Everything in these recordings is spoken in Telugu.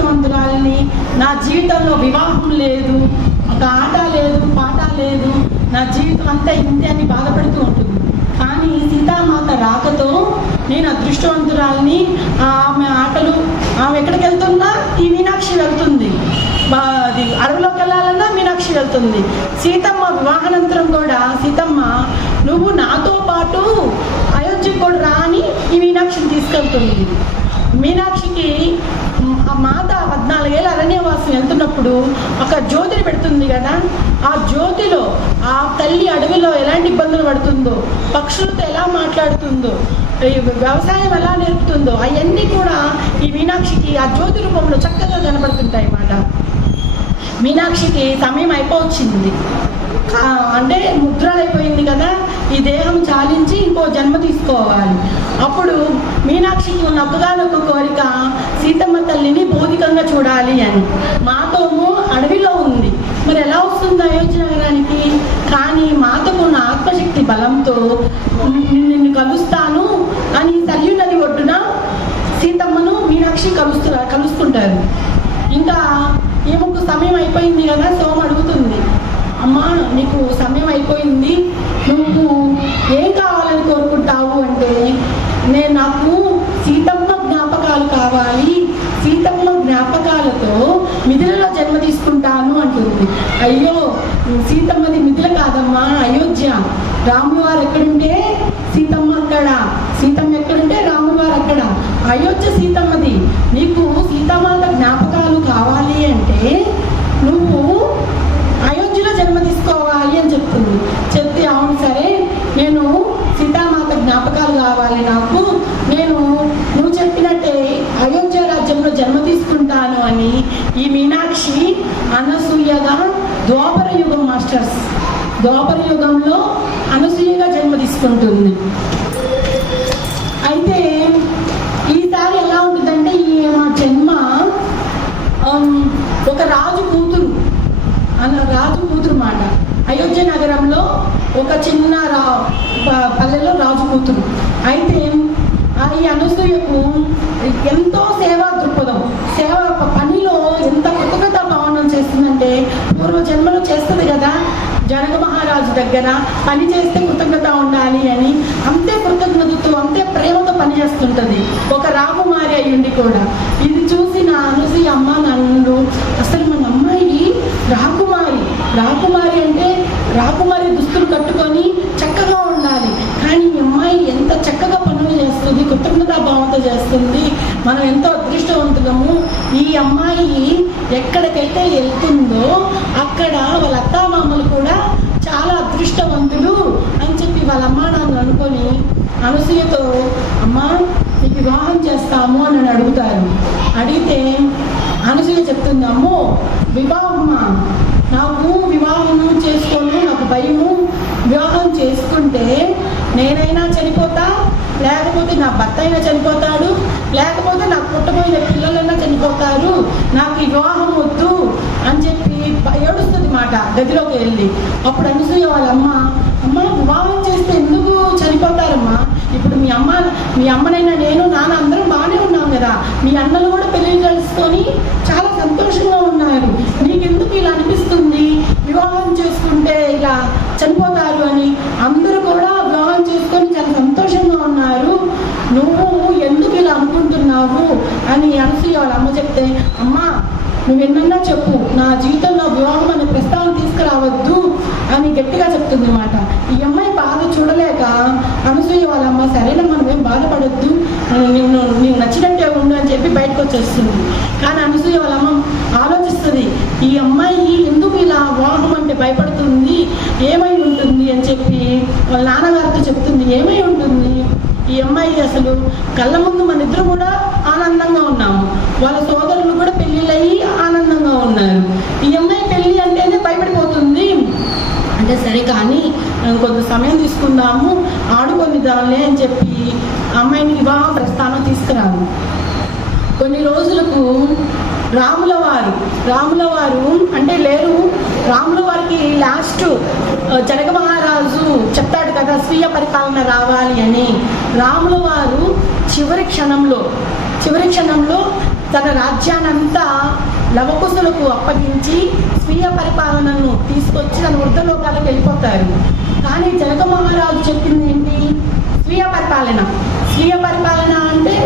అదృష్టవంతురాలిని, నా జీవితంలో వివాహం లేదు, ఒక ఆట లేదు, పాట లేదు, నా జీవితం అంతా ఇంతే అని బాధపడుతూ ఉంటుంది. కానీ సీతామాత రాకతో నేను అదృష్టవంతురాలిని. ఆమె ఆటలు, ఆమె ఎక్కడికి వెళ్తున్నా ఈ మీనాక్షి వెళ్తుంది, అది అడవిలోకి వెళ్ళాలన్నా మీనాక్షి వెళ్తుంది. సీతమ్మ వివాహానంతరం కూడా సీతమ్మ నువ్వు నాతో పాటు అయోధ్యకు కూడా రా అని ఈ మీనాక్షిని తీసుకెళ్తుంది. మీనాక్షికి ఆ మాత 14 ఏళ్ళ అరణ్యవాసం వెళ్తున్నప్పుడు ఒక జ్యోతిని పెడుతుంది కదా, ఆ జ్యోతిలో ఆ తల్లి అడవిలో ఎలాంటి ఇబ్బందులు పడుతుందో, పక్షులతో ఎలా మాట్లాడుతుందో, వ్యవసాయం ఎలా నేర్పుతుందో అవన్నీ కూడా ఈ మీనాక్షికి ఆ జ్యోతి రూపంలో చక్కగా కనపడుతుంటాయి అన్నమాట. మీనాక్షికి సమయం అయిపోవచ్చింది, అంటే ముద్రలైపోయింది కదా, ఈ దేహం చాలించి ఇంకో జన్మ తీసుకోవాలి. అప్పుడు మీనాక్షికి ఉన్న ఒక్కగానొక్క కోరిక సీతమ్మ తల్లిని భౌతికంగా చూడాలి అని. మాతోము అడవిలో ఉంది, మరి ఎలా వస్తుంది అయోధ్య నగరానికి? కానీ మాతకు ఉన్న ఆత్మశక్తి బలంతో నిన్ను కలుస్తాను అని సరియు నది ఒడ్డున సీతమ్మను మీనాక్షి కలుస్తుంటారు. ఇంకా ఏమొక సమయం అయిపోయింది కదా, సోమ అడుగుతుంది, అమ్మా నీకు సమయం అయిపోయింది, నువ్వు ఏం కావాలని కోరుకుంటావు అంటే, నాకు సీతమ్మ జ్ఞాపకాలు కావాలి, సీతమ్మ జ్ఞాపకాలతో మిథిలలో జన్మ తీసుకుంటాను అంటుంది. అయ్యో సీతమ్మది మిథిల కాదమ్మా, అయోధ్య. రాముల వారు ఎక్కడుంటే సీతమ్మ అక్కడ, సీతమ్మ ఎక్కడుంటే రాముల వారు అక్కడ. అయోధ్య సీతమ్మది. నీకు సీతమాత జ్ఞాపకాలు కావాలి అంటే నువ్వు అయోధ్యలో జన్మ తీసుకోవాలి అని చెప్తుంది. చెప్తే అవును సరే, నేను సీతామాత జ్ఞాపకాలు కావాలి నాకు, నువ్వు చెప్పినట్టే అయోధ్య రాజ్యంలో జన్మ తీసుకుంటాను అని ఈ మీనాక్షి అనసూయగా ద్వాపర యుగం మాస్టర్స్, ద్వాపర యుగంలో అనసూయగా జన్మ తీసుకుంటుంది. అయితే ఈసారి ఎలా ఉంటుందంటే మా జన్మ ఒక రాజు కూతురు మాట. అయోధ్య నగరంలో ఒక చిన్న పల్లెలో రాజు కూతురు. అయితే ఈ అనసూయకు ఎంతో సేవా దృక్పథం, సేవ పనిలో ఎంత కృతజ్ఞతా భావనం చేస్తుందంటే, పూర్వ జన్మలో చేస్తుంది కదా జనక మహారాజు దగ్గర పని చేస్తే కృతజ్ఞత ఉండాలి అని, అంతే కృతజ్ఞతతో అంతే ప్రేమతో పనిచేస్తుంటుంది, ఒక రాకుమారి అయ్యుండి కూడా. ఇది చూసిన అనసూయ అమ్మ నన్ను, అసలు మన అమ్మాయి రాకుమారి అంటే రాకుమారి దుస్తులు కట్టుకొని చక్కగా ఉండాలి, కానీ ఈ అమ్మాయి ఎంత చక్కగా పనులు చేస్తుంది, కృతజ్ఞతా భావంతో చేస్తుంది, మనం ఎంతో అదృష్టవంతులము. ఈ అమ్మాయి ఎక్కడికైతే వెళ్తుందో అక్కడ వాళ్ళ అత్తామామలు కూడా చాలా అదృష్టవంతులు అని చెప్పి వాళ్ళ అమ్మా నాన్న అనుకొని అనసూయతో, అమ్మా నీకు వివాహం చేస్తాము అని అడుగుతారు. అడిగితే అనసూయ చెప్తుంది, అమ్మో వివాహమా, నాకు వివాహం చేసుకోను, నాకు భయము, వివాహం చేసుకుంటే నేనైనా చనిపోతా, లేకపోతే నా భర్త అయినా చనిపోతాడు, లేకపోతే నాకు పుట్టబోయిన పిల్లలైనా చనిపోతారు, నాకు ఈ వివాహం వద్దు అని చెప్పి ఏడుస్తుంది మాట గదిలోకి వెళ్ళి. అప్పుడు అనసూయ వాళ్ళ అమ్మ వివాహం చేస్తే ఎందుకు చనిపోతారమ్మా, ఇప్పుడు మీ అమ్మనైనా నేను నాన్న అందరం బాగానే ఉన్నాం కదా, మీ అన్నలు కూడా పెళ్లి చేసుకొని చాలా సంతోషంగా ఉన్నారు, నీకెందుకు ఇలా అనిపిస్తుంది, వివాహం చేసుకుంటే ఇలా చనిపోతారు అని, అందరూ కూడా వివాహం చేసుకొని చాలా సంతోషంగా ఉన్నారు, నువ్వు ఎందుకు ఇలా అనుకుంటున్నావు అని అనసూయ వాళ్ళ అమ్మ చెప్తే, అమ్మా నువ్వెన్నన్నా చెప్పు, నా జీవితంలో వివాహం అనే ప్రస్తావన తీసుకురావద్దు అని గట్టిగా చెప్తుంది అన్నమాట. ఈ అమ్మాయి బాధ చూడలేక అనసూయ వాళ్ళ అమ్మ, సరేనమ్మా నువ్వేం బాధపడొద్దు, నీకు నచ్చినట్టే ఉండు అని చెప్పి బయటకు వచ్చేస్తుంది. కానీ అనసూయ వాళ్ళ అమ్మ ఆలోచిస్తుంది, ఈ అమ్మాయి ఎందుకు ఇలా వివాహం అంటే భయపడుతుంది, ఏమై ఉంటుంది అని చెప్పి వాళ్ళ నాన్నగారితో చెప్తుంది. ఏమై ఉంటుంది, ఈ అమ్మాయి అసలు కళ్ళ ముందు మన ఇద్దరు కూడా ఆనందంగా ఉన్నాము, వాళ్ళ సోదరులు కూడా పెళ్ళిళ్ళయి ఆనందంగా ఉన్నారు, ఈ అమ్మాయి పెళ్ళి అంటేనే భయపడిపోతుంది అంటే, సరే కానీ కొంత సమయం తీసుకుందాము, ఆడుకొనిద్దాంలే అని చెప్పి అమ్మాయిని వివాహ ప్రస్థానం తీసుకురాను. కొన్ని రోజులకు రాముల వారు అంటే లేరు, రాముల వారికి లాస్ట్ జనక మహారాజు చెప్తాడు కదా స్వీయ పరిపాలన రావాలి అని. రాముల వారు చివరి క్షణంలో తన రాజ్యాన్నంతా లవకుశులకు అప్పగించి స్వీయ పరిపాలనను తీసుకొచ్చి తన వృద్ధలోకాలకు వెళ్ళిపోతారు. కానీ జనక మహారాజు చెప్పింది ఏంటి? స్వీయ పరిపాలన. స్వీయ పరిపాలన అంటే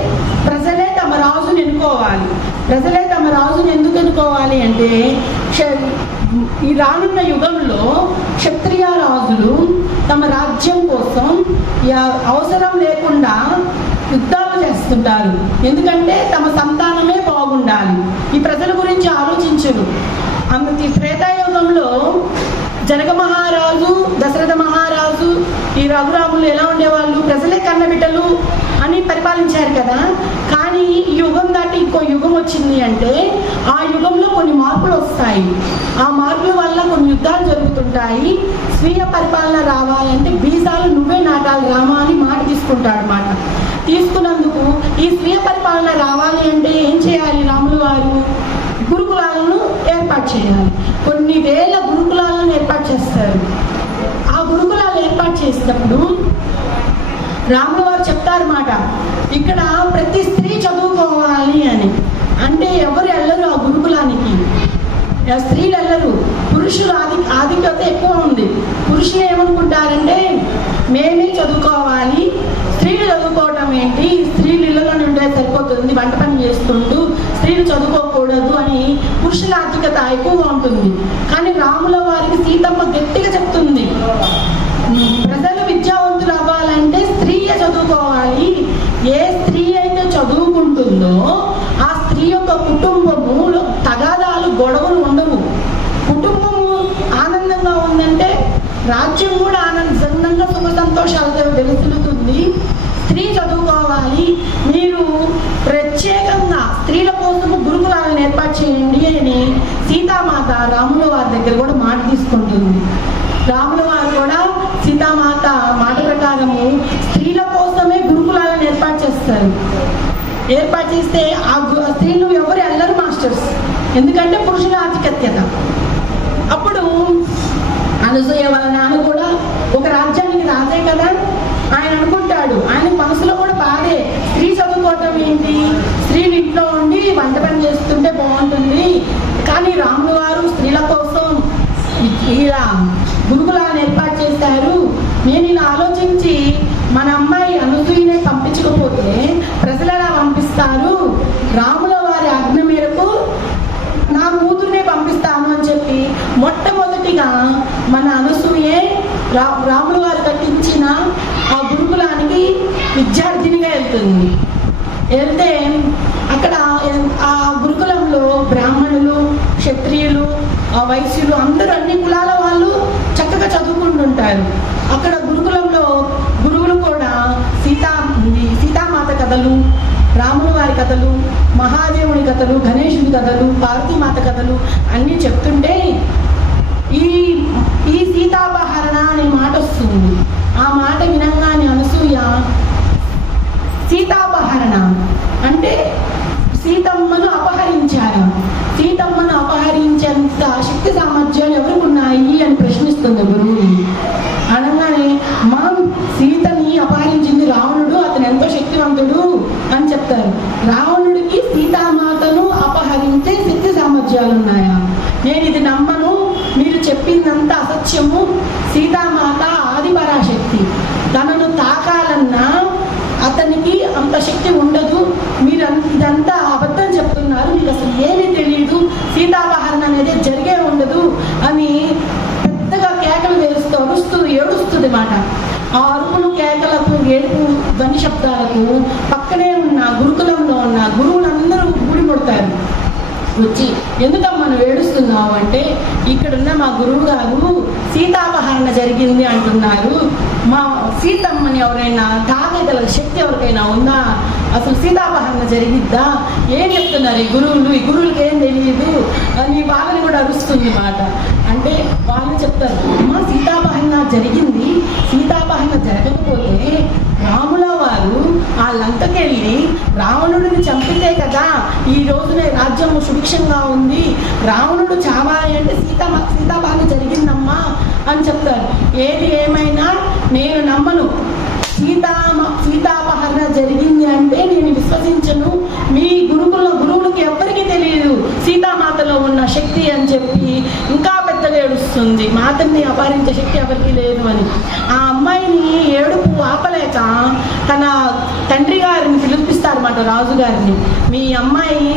ప్రజలే తమ రాజుని ఎన్నుకోవాలి. ప్రజలే తమ రాజుని ఎందుకు ఎన్నుకోవాలి అంటే, ఈ రానున్న యుగంలో క్షత్రియ రాజులు తమ రాజ్యం కోసం అవసరం లేకుండా యుద్ధాలు చేస్తుంటారు. ఎందుకంటే తమ సంతానమే బాగుండాలి. ఈ ప్రజల గురించి ఆలోచించరు. ఈ త్రేతాయుగంలో జనక మహారాజు, దశరథ మహారాజు, ఈ రఘురాములు ఎలా ఉండేవాళ్ళు? ప్రజలే కన్నబిడ్డలు అని పరిపాలించారు కదా. కానీ ఈ యుగం దాటి ఇంకో యుగం వచ్చింది అంటే ఆ యుగంలో కొన్ని మార్పులు వస్తాయి. ఆ మార్పుల వల్ల కొన్ని యుద్ధాలు జరుగుతుంటాయి. స్వీయ పరిపాలన రావాలంటే బీజాలు నువ్వే నాటాలి రామా అని మాట తీసుకుంటాడు అన్నమాట. తీసుకున్నందుకు ఈ స్వీయ పరిపాలన రావాలి అంటే ఏం చేయాలి? రాములు వారు గురుకులాలను ఏర్పాటు చేయాలి. కొన్ని వేల గురుకులాలను ఏర్పాటు చేస్తారు. ఆ గురుకులాలు ఏర్పాటు చేసినప్పుడు రాముల వారు చెప్తారన్నమాట, ఇక్కడ ప్రతి స్త్రీ చదువుకోవాలి అని. అంటే ఎవరు వెళ్ళరు ఆ గురుకులానికి, స్త్రీలు వెళ్ళరు. పురుషులు ఆధిక్యత ఎక్కువ ఉంది. పురుషులు ఏమనుకుంటారంటే మేమే చదువుకోవాలి, స్త్రీలు చదువుకోవటం ఏంటి, స్త్రీలు ఇళ్ళలోనే ఉండే సరిపోతుంది వంట పని చేసుకుంటూ, స్త్రీలు చదువుకోకూడదు అని పురుషుల ఆధిక్యత ఎక్కువగా ఉంటుంది. కానీ రాముల వారికి సీతమ్మ గట్టిగా చెప్తుంది, ప్రజలు విద్యావంతులు అవ్వాలంటే స్త్రీయే చదువుకోవాలి. ఏ స్త్రీ అయితే చదువుకుంటుందో ఆ స్త్రీ యొక్క కుటుంబము తగాదాలు, గొడవలు ఉండవు. కుటుంబము ఆనందంగా ఉందంటే రాజ్యం కూడా ఆనందంగా సుఖ సంతోషాలతో వెలుగుతుంది. స్త్రీ చదువుకోవాలి, మీరు ప్రత్యేకంగా స్త్రీల కోసము గురుకులాలను ఏర్పాటు చేయండి అని సీతామాత రాముల వారి దగ్గర కూడా మాట తీసుకుంటుంది. రాముల వారు కూడా సీతామాత మాట ప్రకారము స్త్రీల కోసమే గురుకులాలను ఏర్పాటు చేస్తారు. ఏర్పాటు చేస్తే ఆ స్త్రీలు ఎవరు వెళ్ళరు మాస్టర్స్, ఎందుకంటే పురుషుల ఆధిక్యత. అప్పుడు అనసూయ వాళ్ళ నాన్న కూడా ఒక రాజ్యానికి రాజే కదా, ఆయన అనుకుంటాడు, ఆయన మనసులో కూడా బాధే, స్త్రీ చదువుకోవటం ఏంటి, స్త్రీలు ఇంట్లో ఉండి వంట పని చేస్తుంటే బాగుంటుంది. కానీ రాముల వారు స్త్రీల కోసం ఇలా గురుకులాన్ని ఏర్పాటు చేశారు. నేను ఇలా ఆలోచించి మన అమ్మాయి అనసూయనే పంపించకపోతే ప్రజలు ఎలా పంపిస్తారు? రాముల వారి ఆజ్ఞ మేరకు నా కూతురునే పంపిస్తాను అని చెప్పి మొట్టమొదటిగా మన అనసూయే రాముల వారు కట్టించిన ఆ గురుకులానికి విద్యార్థినిగా వెళ్తుంది. వెళ్తే అక్కడ ఆ గురుకులంలో బ్రాహ్మణులు, క్షత్రియులు, వైశ్యులు అందరూ అన్ని కులాల వాళ్ళు చక్కగా చదువుకుంటుంటారు. అక్కడ గురుకులంలో గురువులు కూడా సీతామాత కథలు, రాముల వారి కథలు, మహాదేవుని కథలు, గణేశుడి కథలు, పార్వతీమాత కథలు అన్నీ చెప్తుంటే ఈ సీతాపహరణ అనే మాట వస్తుంది. ఆ మాట వినంగానే అనసూయ సీతాపహరణ అంటే సీతమ్మను అపహరించారు, సీతమ్మను అపహరించేంత శక్తి సామర్థ్యాలు ఎవరికి ఉన్నాయి అని ప్రశ్నిస్తుంది గురువుని. అనగానే మా సీతని అపహరించింది రావణుడు, అతను ఎంతో శక్తివంతుడు అని చెప్తారు. రావణుడికి సీతామాతను అపహరించే శక్తి సామర్థ్యాలు ఉన్నాయా? నేను ఇది నమ్మను, మీరు చెప్పిందంత అసత్యము. సీతామాత ఆదిపరాశక్తి, తనను తాకాలన్నా అతనికి అంత శక్తి ఉండదు, మీరు ఇదంతా అబద్ధం చెప్తున్నారు, మీకు అసలు ఏమీ తెలియదు, సీతాపహరణ అనేది జరిగే ఉండదు అని పెద్దగా కేకలు వేస్తూ ఏడుస్తుంది మాట. ఆ అరుపులు, కేకలకు, ఏడుపు ధ్వని శబ్దాలకు పక్కనే ఉన్న గురుకులంలో ఉన్న గురువులందరూ గుడిపడతారు. వచ్చి ఎందుకమ్మా నువ్వు ఏడుస్తున్నావు అంటే, ఇక్కడున్న మా గురువు గారు సీతాపహరణ జరిగింది అంటున్నారు, మా సీతమ్మని ఎవరైనా తాగగల శక్తి ఎవరికైనా ఉందా, అసలు సీతాపహరణ జరిగిద్దా, ఏం చెప్తున్నారు ఈ గురువులకి ఏం తెలియదు అని వాళ్ళని కూడా అరుస్తుంది మాట. అంటే వాళ్ళు చెప్తారు, అమ్మా సీతాపహరణ జరిగింది, సీతాపహరణ జరగకపోతే రాముల వారు ఆ లంకకెళ్ళి రావణుడిని చంపితే కదా ఈ రోజున రాజ్యము సుభిక్షంగా ఉంది, రావణుడు చావాలి అంటే సీతాపహరణ జరిగిందమ్మా అని చెప్తారు. ఏది ఏమైనా నేను నమ్మను, సీతాపహరణ జరిగింది అంటే నేను విశ్వసించను. మీ గురువులకి తెలియదు సీతామాతలో ఉన్న శక్తి అని చెప్పి ఇంకా పెద్దగా ఏడుస్తుంది. మాతని అపహరించే శక్తి ఎవరికి లేదు అని. ఆ అమ్మాయిని ఏడుపు ఆపలేక తన తండ్రి గారిని పిలిపిస్తారన్నమాట, రాజుగారిని. మీ అమ్మాయి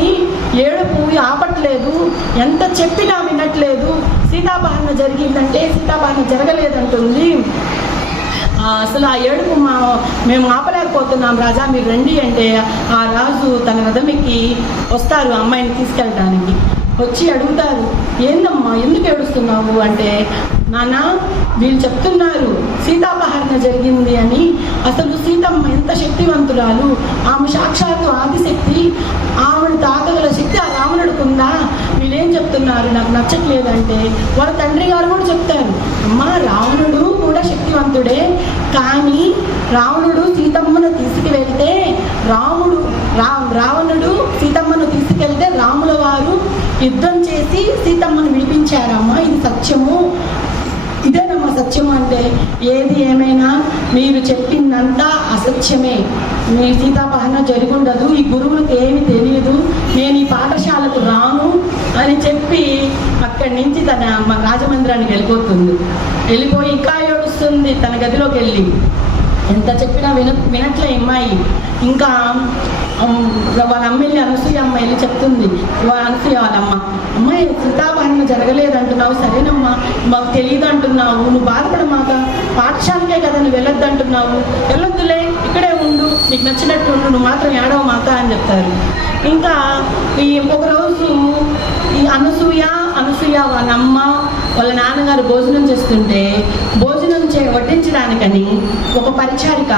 ఏడుపు ఆపట్లేదు, ఎంత చెప్పినా వినట్లేదు, సీతాపహరణ జరిగిందంటే సీతాపహరణ జరగలేదంటుంది, అసలు ఆ ఏడుపు మేము ఆపలేకపోతున్నాం రాజా, మీరు రండి అంటే ఆ రాజు తన రథమికి వస్తారు అమ్మాయిని తీసుకెళ్ళడానికి. వచ్చి అడుగుతారు, ఏందమ్మా ఎందుకు ఏడుస్తున్నావు అంటే, నాన్న వీళ్ళు చెప్తున్నారు సీతాపహరణ జరిగింది అని. అసలు సీతమ్మ ఎంత శక్తివంతురాలు, ఆమె సాక్షాత్తు ఆదిశక్తి, ఆమెను తాకగల శక్తి ఆ రావణుడికి ఉందా, వీళ్ళేం చెప్తున్నారు నాకు నచ్చట్లేదంటే వాళ్ళ తండ్రి గారు కూడా చెప్తారు, అమ్మా రావణుడు కూడా శక్తివంతుడే, కానీ రావణుడు సీతమ్మను తీసుకువెళ్తే రావణుడు సీతమ్మను తీసుకెళ్తే రాముల వారు యుద్ధం చేసి సీతమ్మను విడిపించారమ్మా, ఇది సత్యము, ఇదేనమ్మా సత్యము అంటే. ఏది ఏమైనా మీరు చెప్పిందంతా అసత్యమే, మీ సీతాపహరణ జరుగుండదు, ఈ గురువులకు ఏమి తెలియదు, నేను ఈ పాఠశాలకు రాను అని చెప్పి అక్కడి నుంచి తన రాజమందిరానికి వెళ్ళిపోతుంది. వెళ్ళిపోయి ఇంకా ఏడుస్తుంది తన గదిలోకి వెళ్ళి. ఎంత చెప్పినా వినట్లే అమ్మాయి. ఇంకా వాళ్ళ అమ్మ వెళ్ళి అనసూయ అమ్మ వెళ్ళి చెప్తుంది, అనసూయ వాళ్ళమ్మ, అమ్మాయి సీతాపహరణ జరగలేదంటున్నావు, సరేనమ్మా మాకు తెలియదు అంటున్నావు, నువ్వు బాధపడమాక, పాఠశాలకే కదా నువ్వు వెళ్ళొద్దు అంటున్నావు, వెళ్ళొద్దులే ఇక్కడే ఉండు, నీకు నచ్చినట్టు ఉండు, నువ్వు మాత్రం ఏడవమాక అని చెప్తారు. ఇంకా ఒకరోజు ఈ అనసూయ వాళ్ళ అమ్మ వాళ్ళ నాన్నగారు భోజనం చేస్తుంటే వడ్డించడానికని ఒక పరిచారిక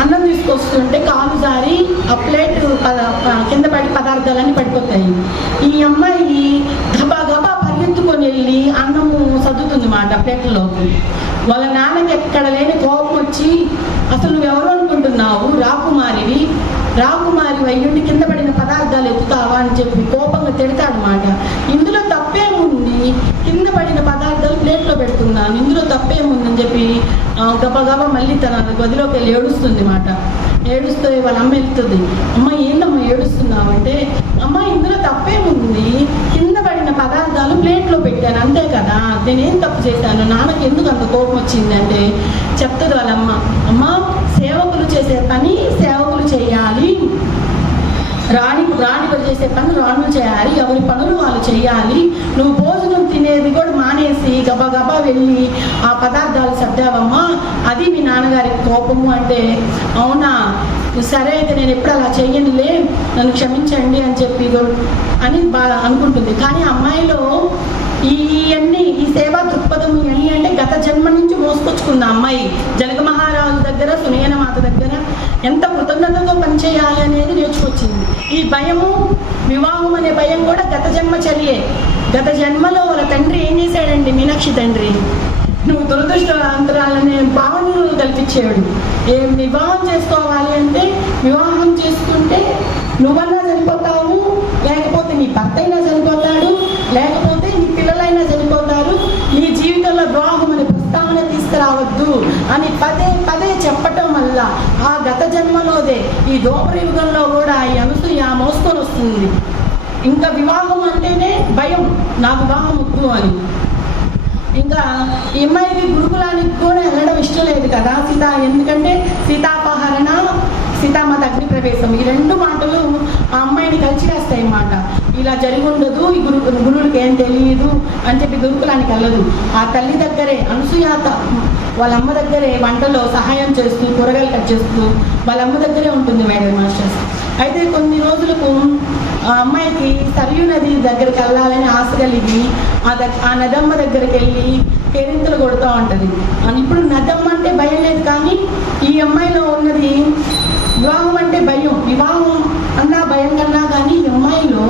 అన్నం తీసుకొస్తుంటే కాలు జారి ఆ ప్లేట్ కింద పడి పదార్థాలన్నీ పడిపోతాయి. ఈ అమ్మాయి గబా పరిగెత్తుకొని వెళ్ళి అన్నము సర్దుతుంది మాట ప్లేట్లోకి. వాళ్ళ నాన్నకి ఎక్కడ లేని కోపం వచ్చి, అసలు నువ్వెవరు అనుకుంటున్నావు, రాకుమారి అయ్యుండి కింద పడిన పదార్థాలు ఎత్తుతావా అని చెప్పి కోపంగా తిడతాడనమాట. ఇందులో తప్పేముంది, కింద పడిన పదార్థాలు ప్లేట్లో పెడుతున్నాను, ఇందులో తప్పేముందని చెప్పి గబగబా మళ్ళీ తన గదిలోకి వెళ్ళి ఏడుస్తుంది మాట. ఏడుస్తూ వాళ్ళ అమ్మ వెళ్తుంది, అమ్మ ఏందమ్మా ఏడుస్తున్నావు అంటే, అమ్మ ఇందులో తప్పేముంది, కింద పడిన పదార్థాలు ప్లేట్లో పెట్టాను అంతే కదా, నేనేం తప్పు చేశాను, నాన్నకి ఎందుకు అంత కోపం వచ్చింది అంటే చెప్తుంది వాళ్ళమ్మ, అమ్మ సేవకులు చేసే పని సేవకులు చేయాలి, రాణిలు చేసే పనులు రాణులు చేయాలి, ఎవరి పనులు వాళ్ళు చేయాలి, నువ్వు భోజనం తినేది కూడా మానేసి గబగబా వెళ్ళి ఆ పదార్థాలు సర్దావమ్మా, అది మీ నాన్నగారికి కోపము అంటే, అవునా సరే అయితే నేను ఎప్పుడు అలా చెయ్యనులే, నన్ను క్షమించండి అని చెప్పి అని బాగా అనుకుంటుంది. కానీ అమ్మాయిలో ఈ సేవా దృక్పథం ఇవన్నీ అంటే గత జన్మ నుంచి మోసుకొచ్చుకుంది అమ్మాయి. జనక మహారాజు దగ్గర, సునయన మాత దగ్గర ఎంత కృతజ్ఞతతో పనిచేయాలి అనేది నేర్చుకొచ్చింది. ఈ భయము, వివాహం అనే భయం కూడా గత జన్మ చర్యే. గత జన్మలో వాళ్ళ తండ్రి ఏం చేశాడండి, మీనాక్షి తండ్రి, నువ్వు దురదృష్టవంతురాలనే భావనలు కల్పించాడు. వివాహం చేసుకోవాలి అంటే వివాహం చేసుకుంటే నువ్వన్నా చనిపోతావు, లేకపోతే నీ భర్త అయినా చనిపోతాడు, లేకపోతే నీ పిల్లలైనా చనిపోతారు, నీ జీవితంలో వివాహం అనే ప్రస్తావన తీసుకురావద్దు అని పదే చెప్పటం వల్ల ఆ గత జన్మలోదే ఈ దోపర యుగంలో కూడా ఈ అనసూయ మోసుకొని వస్తుంది. ఇంకా వివాహం అంటేనే భయం, నా వివాహం వద్దు అని. ఇంకా ఈ అమ్మాయికి గురుకులానికి కూడా వెళ్ళడం ఇష్టం లేదు కదా ఎందుకంటే సీతాపహరణ, సీతామాత అగ్ని ప్రవేశం, ఈ రెండు మాటలు ఆ అమ్మాయిని కలిసి వేస్తాయి అన్నమాట. ఇలా జరిగి ఉండదు, ఈ గురువులకి ఏం తెలియదు అని చెప్పి గురుకులానికి వెళ్ళదు. ఆ తల్లి దగ్గరే అనసూయ వాళ్ళ అమ్మ దగ్గరే వంటలో సహాయం చేస్తూ, కూరగాయలు కట్ చేస్తూ వాళ్ళ అమ్మ దగ్గరే ఉంటుంది మేడం మాస్టర్స్. అయితే కొన్ని రోజులకు ఆ అమ్మాయికి సరియు నది దగ్గరికి వెళ్ళాలని ఆశ కలిగి ఆ నదమ్మ దగ్గరికి వెళ్ళి కేరింతలు కొడుతూ ఉంటుంది. ఇప్పుడు నదమ్మ అంటే భయం లేదు, కానీ ఈ అమ్మాయిలో ఉన్నది వివాహం అంటే భయం. వివాహం అన్నా భయం కన్నా కానీ ఈ అమ్మాయిలో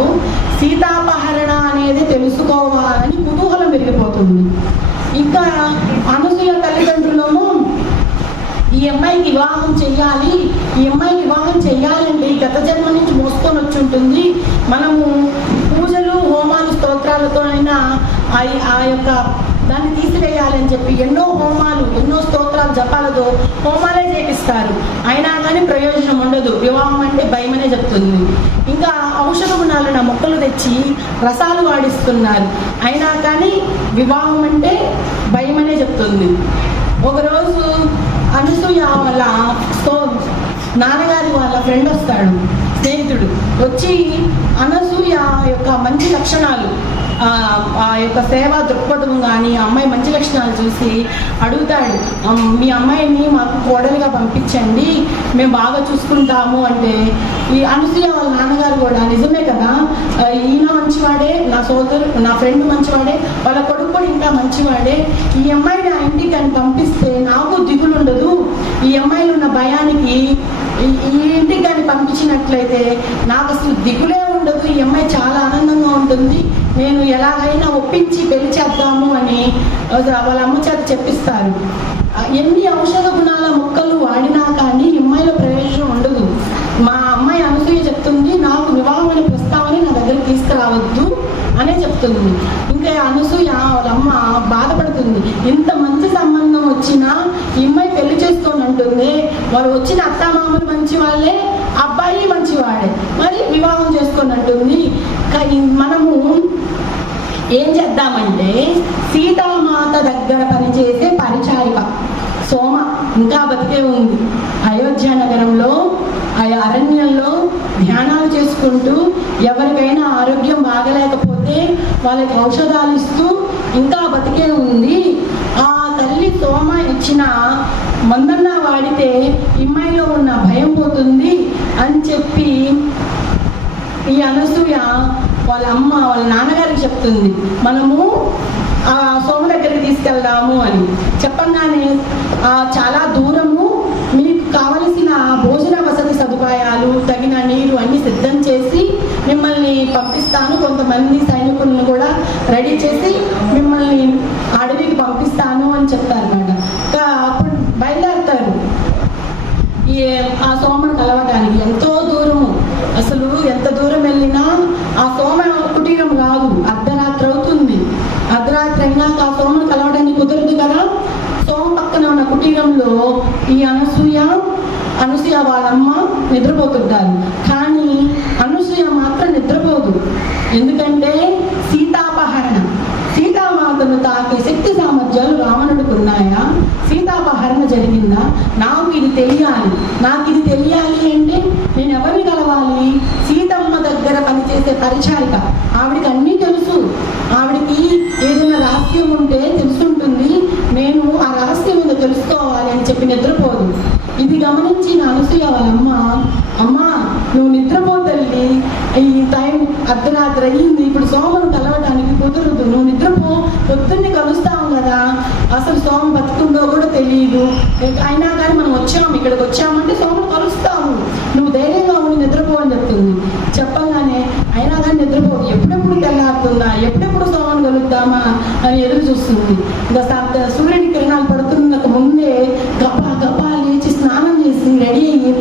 సీతాపహరణ అనేది తెలుసుకోవాలని కుతూహలం పెరిగిపోతుంది. ఇంకా అనసూయ తల్లిదండ్రులను ఈ అమ్మాయికి వివాహం చెయ్యాలి, ఈ అమ్మాయికి వివాహం చెయ్యాలంటే గత జన్మ నుంచి మోసుకొని వచ్చి ఉంటుంది, మనము పూజలు హోమాలు స్తోత్రాలతో అయినా ఆ యొక్క దాన్ని తీసివేయాలని చెప్పి ఎన్నో హోమాలు ఎన్నో స్తోత్రాలు జపాలతో హోమాలే చేపిస్తారు, అయినా కానీ ప్రయోజనం ఉండదు. వివాహం అంటే భయమనే చెప్తుంది. ఇంకా ఔషధ గుణాలను మొక్కలు తెచ్చి రసాలు వాడిస్తున్నారు, అయినా కానీ వివాహం అంటే భయమనే చెప్తుంది. ఒకరోజు అనసూయ వాళ్ళ నాన్నగారి వాళ్ళ ఫ్రెండ్ వస్తాడు, స్నేహితుడు వచ్చి అనసూయ యొక్క మంచి లక్షణాలు, ఆ యొక్క సేవా దృక్పథం కానీ అమ్మాయి మంచి లక్షణాలు చూసి అడుగుతాడు, మీ అమ్మాయిని మాకు కోడలుగా పంపించండి, మేము బాగా చూసుకుంటాము అంటే ఈ అనసూయ వాళ్ళ నాన్నగారు కూడా నిజమే కదా, ఈయన మంచివాడే, నా ఫ్రెండ్ మంచివాడే, వాళ్ళ కొడుకు కూడా ఇంకా మంచివాడే, ఈ అమ్మాయిని ఆ ఇంటికి అని పంపిస్తే నాకు దిగులు ఉండదు, ఈ అమ్మాయిలు ఉన్న భయానికి ఈ ఇంటికి కానీ పంపించినట్లయితే నాకు అసలు దిగులే ఉండదు, ఈ అమ్మాయి చాలా ఆనందంగా ఉంటుంది, నేను ఎలాగైనా ఒప్పించి పెళ్లి చేద్దాము అని వాళ్ళ అమ్మ చేత చెప్పిస్తారు. ఎన్ని ఔషధ గుణాల మొక్కలు వాడినా కానీ అమ్మాయిలో ప్రయోజనం ఉండదు. మా అమ్మాయి అనసూయ చెప్తుంది, నాకు వివాహం అనే ప్రస్తావన నా దగ్గర తీసుకురావద్దు అనే చెప్తుంది. ఇంకా అనసూయ వాళ్ళ అమ్మ బాధపడుతుంది, ఇంత మంచి సంబంధం వచ్చినా ఈ అమ్మాయి పెళ్లి చేసుకొని అంటుంది, వాళ్ళు వచ్చిన అత్తామామలు మంచి వాళ్ళే, అబ్బాయి మంచివాడే, మరి వివాహం చేసుకొని అంటుంది. మనము ఏం చేద్దామంటే సీతామాత దగ్గర పనిచేసే పరిచారిక సోమ ఇంకా బతికే ఉంది. అయోధ్య నగరంలో అరణ్యంలో ధ్యానాలు చేసుకుంటూ ఎవరికైనా ఆరోగ్యం బాగలేకపోతే వాళ్ళకి ఔషధాలు ఇస్తూ ఇంకా బతికే ఉంది. ఆ తల్లి సోమ ఇచ్చిన మందన్నా వాడితే ఇమ్మాయిలో ఉన్న భయం పోతుంది అని చెప్పి ఈ అనసూయ వాళ్ళ అమ్మ వాళ్ళ నాన్నగారికి చెప్తుంది, మనము ఆ సోమ దగ్గరికి తీసుకెళ్దాము అని చెప్పగానే చాలా దూరము, మీకు కావలసిన భోజన వసతి సదుపాయాలు, తగిన నీరు అన్ని సిద్ధం చేసి మిమ్మల్ని పంపిస్తాను, కొంతమంది సైనికులను కూడా రెడీ చేసి మిమ్మల్ని అడవికి పంపిస్తాను అని చెప్తారన్నమాట. అప్పుడు బయలుదేరుతారు ఆ సోమను కలవడానికి. ఎంతో దూరము, అసలు ఎంత దూరం వెళ్ళినా ఆ సోమ కుటీరం రాదు, అర్ధరాత్రి అవుతుంది. అర్ధరాత్రి అయినాక ఆ సోమను కలవడానికి కుదరదు కదా. సోమ పక్కన ఉన్న కుటీరంలో ఈ అనసూయ వాళ్ళమ్మ నిద్రపోతుంటారు, కానీ అనసూయ మాత్రం నిద్రపోదు. ఎందుకంటే సీతాపహరణ, సీతామాతను తాకే శక్తి సామర్థ్యాలు రావణుడికి ఉన్నాయా, సీతాపహరణ జరిగిందా, నాకు ఇది తెలియాలి. అంటే నేను ఎవరిని కలవాలి, సీతమ్మ దగ్గర పనిచేసే పరిచారిక, ఆవిడికి అన్నీ తెలుసు, ఆవిడికి ఏదైనా రహస్యం ఉంటే తెలుసుంటుంది, నేను ఆ రహస్యం మీద తెలుసుకోవాలి అని చెప్పి నిద్రపోదు. ఇది గమనించి అనసూయ వాళ్ళమ్మ, అమ్మా నువ్వు నిద్రపోతల్లి, ఈ టైం అర్ధరాత్రి అయ్యింది, ఇప్పుడు సోమను కలవడానికి కుదరదు, నువ్వు నిద్రపో, పొద్దున్నే కలుస్తాం కదా, అసలు సోమ బతుకుందో కూడా తెలియదు, అయినా కానీ మనం ఇక్కడికి వచ్చామంటే సోమను కలుస్తాము, నువ్వు ధైర్యంగా ఉండి నిద్రపో అని చెప్తుంది. చెప్పగానే అయినా కానీ నిద్రపోదు, ఎప్పుడెప్పుడు తెల్లారుతుందా, ఎప్పుడెప్పుడు సోమను కలుద్దామా అని ఎదురు చూస్తుంది. ఇంకా సూర్యుడి కిరణాలు పడుతున్నకు ముందే గపా గపా లేచి స్నానం చేసి రెడీ అయ్యి,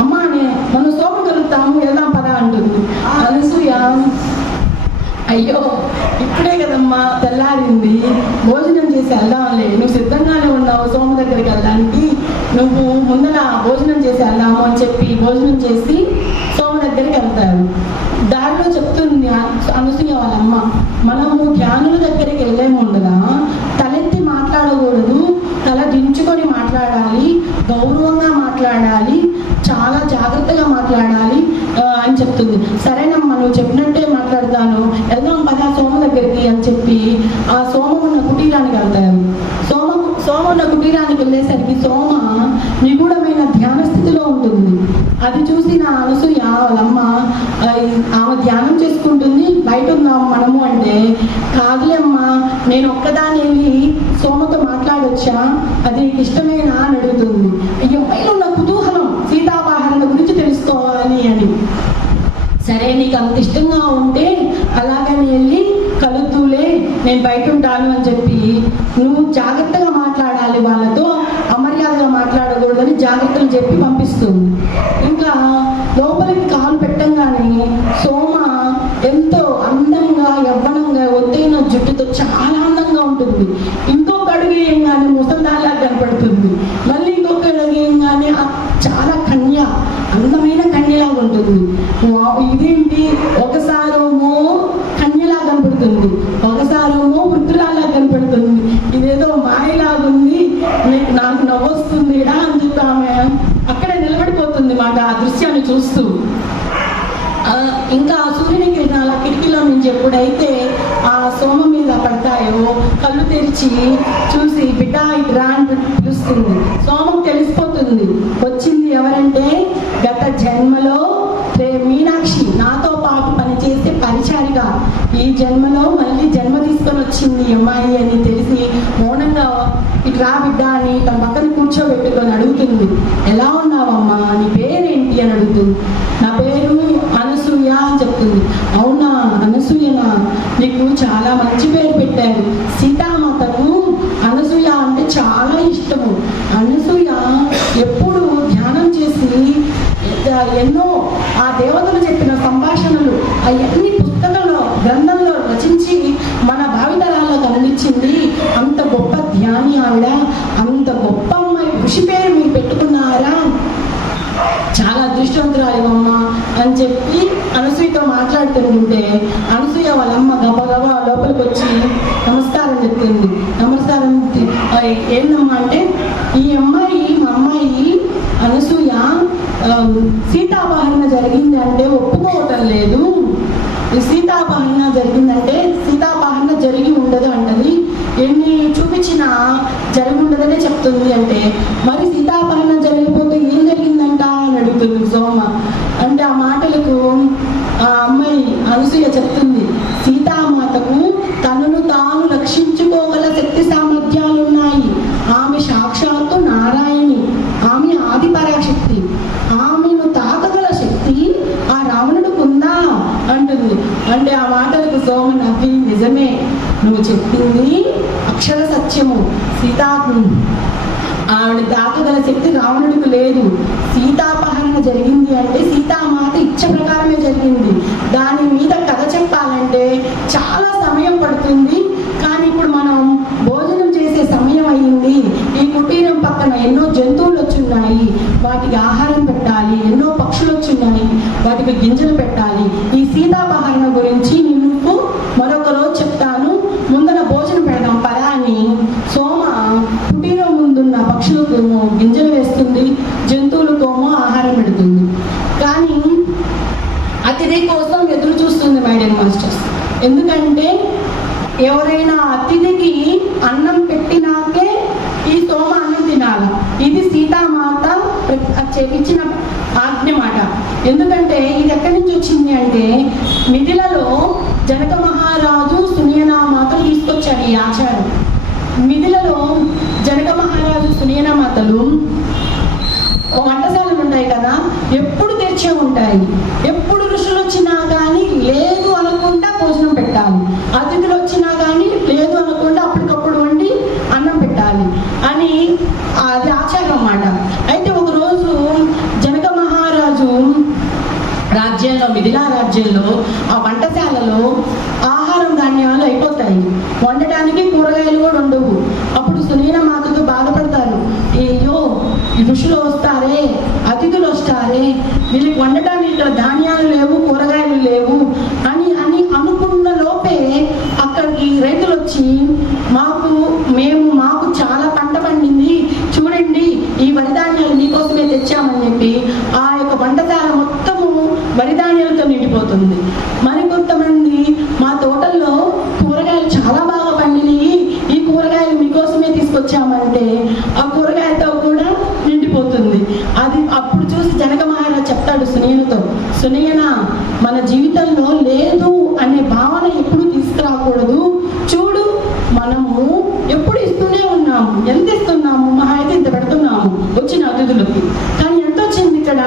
అమ్మానే మనం సోమను కలుద్దాము, వెళ్దాం పదా అంటుంది. అనసూయ, అయ్యో ఇప్పుడే కదమ్మా తెల్లారింది, భోజనం చేసి వెళ్దాంలే, నువ్వు సిద్ధంగానే ఉన్నావు సోమ దగ్గరికి వెళ్ళడానికి, నువ్వు ముందర భోజనం చేసి వెళ్దాము అని చెప్పి భోజనం చేసి సోమ దగ్గరికి వెళ్తారు. దారిలో చెప్తుంది అనసూయ వాళ్ళమ్మ, మనము ధ్యానుల దగ్గరికి వెళ్ళేము ఉండగా తలెత్తి మాట్లాడకూడదు, తల దించుకొని మాట్లాడాలి, గౌరవంగా మాట్లాడాలి, చాలా జాగ్రత్తగా మాట్లాడాలి అని చెప్తుంది. సరేనమ్మా నువ్వు చెప్పినట్టే మాట్లాడతాను, వెళ్దాం పదా సోమ దగ్గరికి అని చెప్పి ఆ సోమ ఉన్న కుటీరానికి వెళ్తారు. సోమ ఉన్న కుటీరానికి వెళ్ళేసరికి సోమ నిగూఢమైన ధ్యాన స్థితిలో ఉంటుంది. అది చూసి నా అనసూయ వాళ్ళమ్మ, ఆమె ధ్యానం చేసుకుంటుంది, బయట ఉందాం మనము అంటే, కాదులేమ్మా నేను ఒక్కదాని సోమతో మాట్లాడొచ్చా, అది ఇష్టమేనా అని అడుగుతుంది. అమ్మాయిలో ఉన్న కుతూహలం సీతాపహరణ గురించి తెలుసుకోవాలి అని. సరే నీకు అంత ఇష్టంగా ఉంటే అలాగని వెళ్ళి కలుద్దులే, నేను బయట ఉంటాను అని చెప్పి, నువ్వు జాగ్రత్తగా మాట్లాడాలి, వాళ్ళతో అమర్యాదగా మాట్లాడకూడదని జాగ్రత్తలు చెప్పి పంపిస్తుంది. ఇంకా లోపలికి కాలు పెట్టంగానే సోమ ఎంతో అందంగా యవ్వనంగా ఒత్తైన జుట్టుతో చాలా అందంగా ఉంటుంది. ఇంకొక అడుగు ఏంగానే ముసల్దాల్లా కనపడుతుంది. నాకు నవ్వొస్తుంది అని చెప్పి ఆమె అక్కడే నిలబడిపోతుంది మాట ఆ దృశ్యాన్ని చూస్తూ. ఇంకా సూర్యుని కిరణాల కిటికీలో నుంచి ఎప్పుడైతే ఆ సోమ మీద పడతాయో కళ్ళు తెరిచి చూసి బిడ్డ ఇట్రా అని పిలుస్తుంది. సోమం తెలిసిపోతుంది వచ్చింది ఎవరంటే గత జన్మలో మీనాక్షి నాతో పాటు పనిచేసే పరిచారిక, ఈ జన్మలో మళ్ళీ జన్మ తీసుకొని వచ్చింది అమ్మాయి అని తెలిసి మౌనంగా ఇట్రా బిడ్డ అని తన పక్కన కూర్చోబెట్టుకొని అడుగుతుంది. ఎలా ఉన్నావమ్మా, నీ పేరేంటి అని అడుగుతుంది. నా పేరు అనసూయ అని చెప్తుంది. అవునా అనసూయనా, నీకు చాలా మంచి పేరు పెట్టారు. సీతామాతకు అనసూయ అంటే చాలా ఇష్టము. అనసూయ ఎప్పుడు ధ్యానం చేసి ఎన్నో ఆ దేవతలు చెప్పిన సంభాషణలు అవన్నీ పుస్తకంలో గ్రంథంలో రచించి మన భావితరాల్లో అందించింది. అంత గొప్ప ధ్యాని ఆవిడ, అంత గొప్ప అమ్మాయి, ఋషి పేరు మీరు పెట్టుకున్నారా, చాలా అదృష్టవంతురాలివమ్మ అని చెప్పి అనసూయతో మాట్లాడుతుంటే అనసూయ వాళ్ళమ్మ గబగబా లోపలికి వచ్చి నమస్కారం చెప్తుంది. నమస్కారం ఏందమ్మా అంటే, ఈ అమ్మాయి మా అమ్మాయి అనసూయ సీతాపహరణ జరిగింది అంటే ఒప్పుకోవటం లేదు. సీతాపహరణ జరిగిందంటే సీతాపహరణ జరిగి ఉండదు అంటది, ఎన్ని చూపించినా జరిగి ఉండదనే చెప్తుంది. అంటే మరి సీతాపహరణ జరిగిపోతే ఏం జరిగిందంట అని అడుగుతుంది సోమ. అంటే ఆ మాటలకు ఆ అమ్మాయి అనసూయ చెప్తుంది, సీతామాతకు తనను తాను రక్షించుకోగల శక్తి సామర్థ్యాలు ఉన్నాయి. ఆమె సాక్షాత్తు నారాయణి, ఆమె ఆది పరాశక్తి, ఆమెను తాకగల శక్తి ఆ రావణుడికి ఉందా అంటుంది. అంటే ఆ మాటలకు సోమ నవ్వి, నిజమే నువ్వు చెప్పింది అక్షర సత్యము, సీతాకు ఆవిడ దాకగల శక్తి రావణుడికి లేదు. సీతాపహరణ జరిగింది అంటే సీతామాత ఇచ్చ ప్రకారమే జరిగింది. దాని మీద కథ చెప్పాలంటే చాలా సమయం పడుతుంది. కానీ ఇప్పుడు మనం భోజనం చేసే సమయం అయింది. ఈ కుటీరం పక్కన ఎన్నో జంతువులు వచ్చున్నాయి, వాటికి ఆహారం పెట్టాలి. ఎన్నో పక్షులు వచ్చున్నాయి, వాటికి గింజలు పెట్టాలి. ఈ సీతాపహరణ గురించి నీకు మరొక రోజు చెప్తాను, ముందర భోజనం పెడదాం పరా అని సోమ కుటీరం ముందున్న పక్షులకేమో గింజలు వేస్తుంది, జంతువులకేమో ఆహారం పెడుతుంది. కానీ అతిథి కోసం ఎదురు చూస్తుంది మై డియర్ మాస్టర్స్. ఎందుకంటే ఎవరైనా అతిథికి అన్నం పెట్టినాకే ఈ సోమ అన్నం తినాలి. ఇది సీతామాత ఇచ్చిన ఆజ్ఞ మాట. ఎందుకంటే ఇది ఎక్కడి నుంచి వచ్చింది అంటే మిథిలలో జనక మహారాజు సునియనా మాతలు తీసుకొచ్చారు ఈ ఆచారం. మిథిలలో జనక మహారాజు సునియనా మాతలు వంటశాలలు ఉంటాయి కదా, ఎప్పుడు తెరిచే ఉంటాయి. ఎప్పుడు ఋషులు వచ్చినా కానీ లేదు అనకుండా భోజనం పెట్టాలి, అతిథులు వచ్చినా కానీ లేదు అనకుండా అప్పటికప్పుడు వండి అన్నం పెట్టాలి అని అది ఆచారం అన్నమాట. అయితే ఒకరోజు జనక మహారాజు రాజ్యంలో, మిథిలా రాజ్యంలో ఆ వంటశాలలో ఆహారం ధాన్యాలు అయిపోతాయి, వండటానికి కూరగాయలు కూడా ఉండవు. అప్పుడు సునీన మాతతో బాధపడతారు, అయ్యో ఋషులు వస్తారే, అతిథులు వస్తారే, వీళ్ళకి వండటానికి ఇక్కడ ధాన్యాలు లేవు, కూరగాయలు లేవు అని అని అనుకున్న లోపే అక్కడికి రైతులు వచ్చి మాకు చాలా పంట పండింది, చూడండి ఈ వరిధాన్యాలు మీకోసమే తెచ్చామని చెప్పి ఆ యొక్క వంటశాల మొత్తము వరిధాన్యాలతో నిండిపోతుంది. మరికొంతమంది మా తోటల్లో కూరగాయలు చాలా బాగా పండినాయి, ఈ కూరగాయలు మీకోసమే తీసుకొచ్చామంటే ఆ కూరగాయలతో కూడా నిండిపోతుంది. అది అప్పుడు చూసి జనక మహారాజు చెప్తాడు సునీయనతో, సునీయన మన జీవితంలో లేదు అనే భావన ఎప్పుడు తీసుకురాకూడదు. చూడు మనము ఎప్పుడు ఇస్తూనే ఉన్నాము, ఎంత ఇస్తున్నాము, మహా అయితే ఇంత పెడుతున్నాము వచ్చిన అతిథులకి, కానీ ఎంత వచ్చింది ఇక్కడ,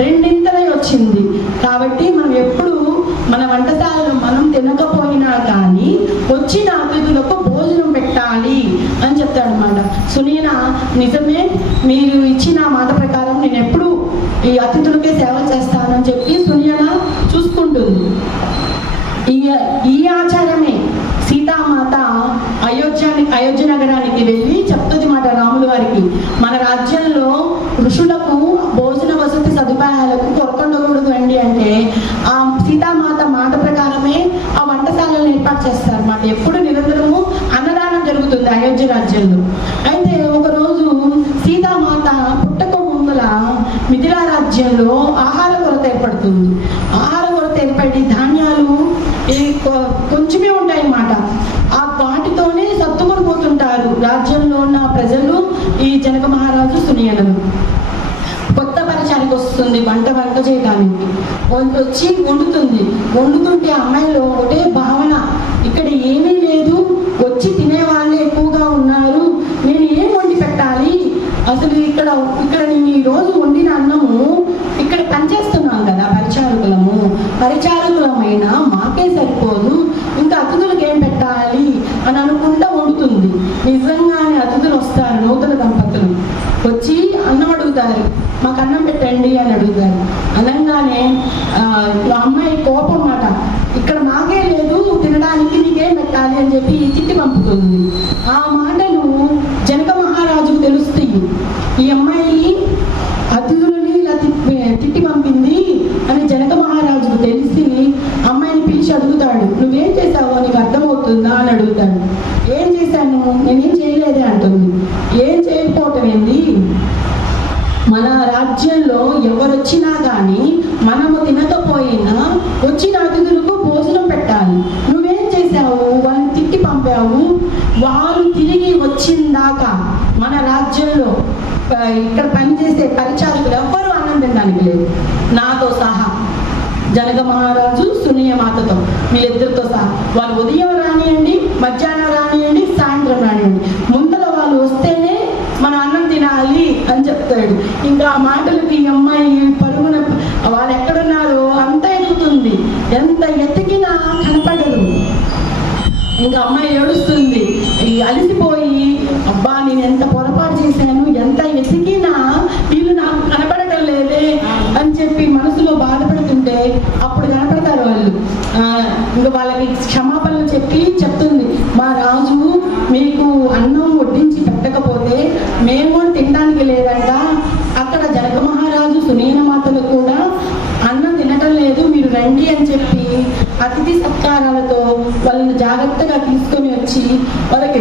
రెండింతలే వచ్చింది. కాబట్టి మనం ఎప్పుడు మన వంటశాలను మనం తినకపోయినా కానీ వచ్చిన అతిథులకు భోజనం పెట్టాలి అని చెప్తాడు అన్నమాట. సునీన నిజమే, మీరు ఇచ్చిన మాట ప్రకారం నేను ఎప్పుడు ఈ అతిథులకే సేవ చేస్తానని చెప్పి సునీన చూసుకుంటుంది. ఈ ఆచారమే సీతామాత అయోధ్య నగరానికి వెళ్ళి చెప్తుంది మాట రాముల వారికి, మన రాజ్యంలో ఋషులకు భోజన వసతి సదుపాయాలకు కొరకొండకూడదు అండి అంటే ఆ సీతామాత మాట ప్రకారమే ఆ వంటశాలను ఏర్పాటు చేస్తారు అన్నమాట. ఎప్పుడు నిరంతరము అన్నదానం జరుగుతుంది అయోధ్య రాజ్యంలో. అయితే ఒకరోజు మిథిలా రాజ్యంలో ఆహార కొరత ఏర్పడుతుంది. ఆహార కొరత ఏర్పడి ధాన్యాలు కొంచెమే ఉంటాయన్నమాట. ఆ వాటితోనే సర్దుకొని పోతుంటారు రాజ్యంలో ఉన్న ప్రజలు. ఈ జనక మహారాజు సునియనలు కొత్త పరిచయానికి వస్తుంది, వంట చేయడానికి వచ్చి వండుతుంటే అమ్మాయిలో ఒకటే భావన, ఇక్కడ ఏమీ లేదు, వచ్చి తినే వాళ్ళే ఎక్కువగా ఉన్నారు, నేను ఏం వండి పెట్టాలి, అసలు ఇక్కడ నేను ఈ రోజు వండిన అన్నము ఇక్కడ పనిచేస్తున్నాం కదా పరిచారకులమైన మాకే సరిపోదు, ఇంకా అతిథులకు ఏం పెట్టాలి అని అనుకుంటా వండుతుంది. నిజంగానే అతిథులు వస్తారు, నూతన దంపతులు వచ్చి అన్నం అడుగుతారు, మాకు అన్నం పెట్టండి అని అడుగుతారు. అనగానే అమ్మాయి కోపం మాట, ఇక్కడ మాకే లేదు తినడానికి, నీకేం పెట్టాలి అని చెప్పి తిట్టి పంపుతుంది. ఆ మాటలు జనక మహారాజుకు తెలుస్తాయి, ఈ అమ్మాయి అతిథులని ఇలా తిట్టి పంపింది అని జనక మహారాజుకు తెలిసి అమ్మాయిని పిలిచి అడుగుతాడు, నువ్వేం చేసావో నీకు అర్థమవుతుందా అని అడుగుతాడు. ఏం చేశాను, నేనేం చేయలేదే అంటుంది. ఏం చేయకపోవటం ఏంది, మన రాజ్యంలో ఎవరొచ్చినా కానీ మనము తినకపోయినా వచ్చిన అతిథులకు భోజనం పెట్టాలి. నువ్వేం చేశావు, వాళ్ళని తిట్టి పంపావు. వాళ్ళు తిరిగి వచ్చిందాకా మన రాజ్యంలో ఇక్కడ పనిచేసే పరిచారకులు ఎవ్వరూ అన్నం తినడానికి లేదు, నాతో సహా, జనక మహారాజు సునియమాతతో, వీళ్ళిద్దరితో సహా. వాళ్ళు ఉదయం రానియండి, మధ్యాహ్నం రానియండి, సాయంత్రం రానియండి, ముందర వాళ్ళు వస్తేనే మనం అన్నం తినాలి అని చెప్తాడు. ఇంకా ఆ మాటలకి ఈ అమ్మాయి పరుగున వాళ్ళు ఎక్కడున్నారో అంత ఎదుగుతుంది, ఎంత ఎతికినా కనపడరు. ఇంకా అమ్మాయి ఏడుస్తుంది, అలిసిపోయి, అబ్బా నేను ఎంత పొరపాటు చేశాను, ఎంత ఎతికినా వీళ్ళు నాకు కనపడటం లేదే అని చెప్పి మనసులో బాధపడుతుంటే అప్పుడు కనపడతారు వాళ్ళు. ఇంకా వాళ్ళకి క్షమాపణలు చెప్తుంది, మా రాజు మీకు అన్నం వడ్డించి పెట్టకపోతే మేము తినడానికి లేదంట, అక్కడ జనక మహారాజు సునీన మాతలు కూడా అన్నం తినటం లేదు, మీరు రండి అని చెప్పి అతిథి సత్కారాలతో వాళ్ళని జాగ్రత్తగా తీసుకొని వచ్చి వాళ్ళకి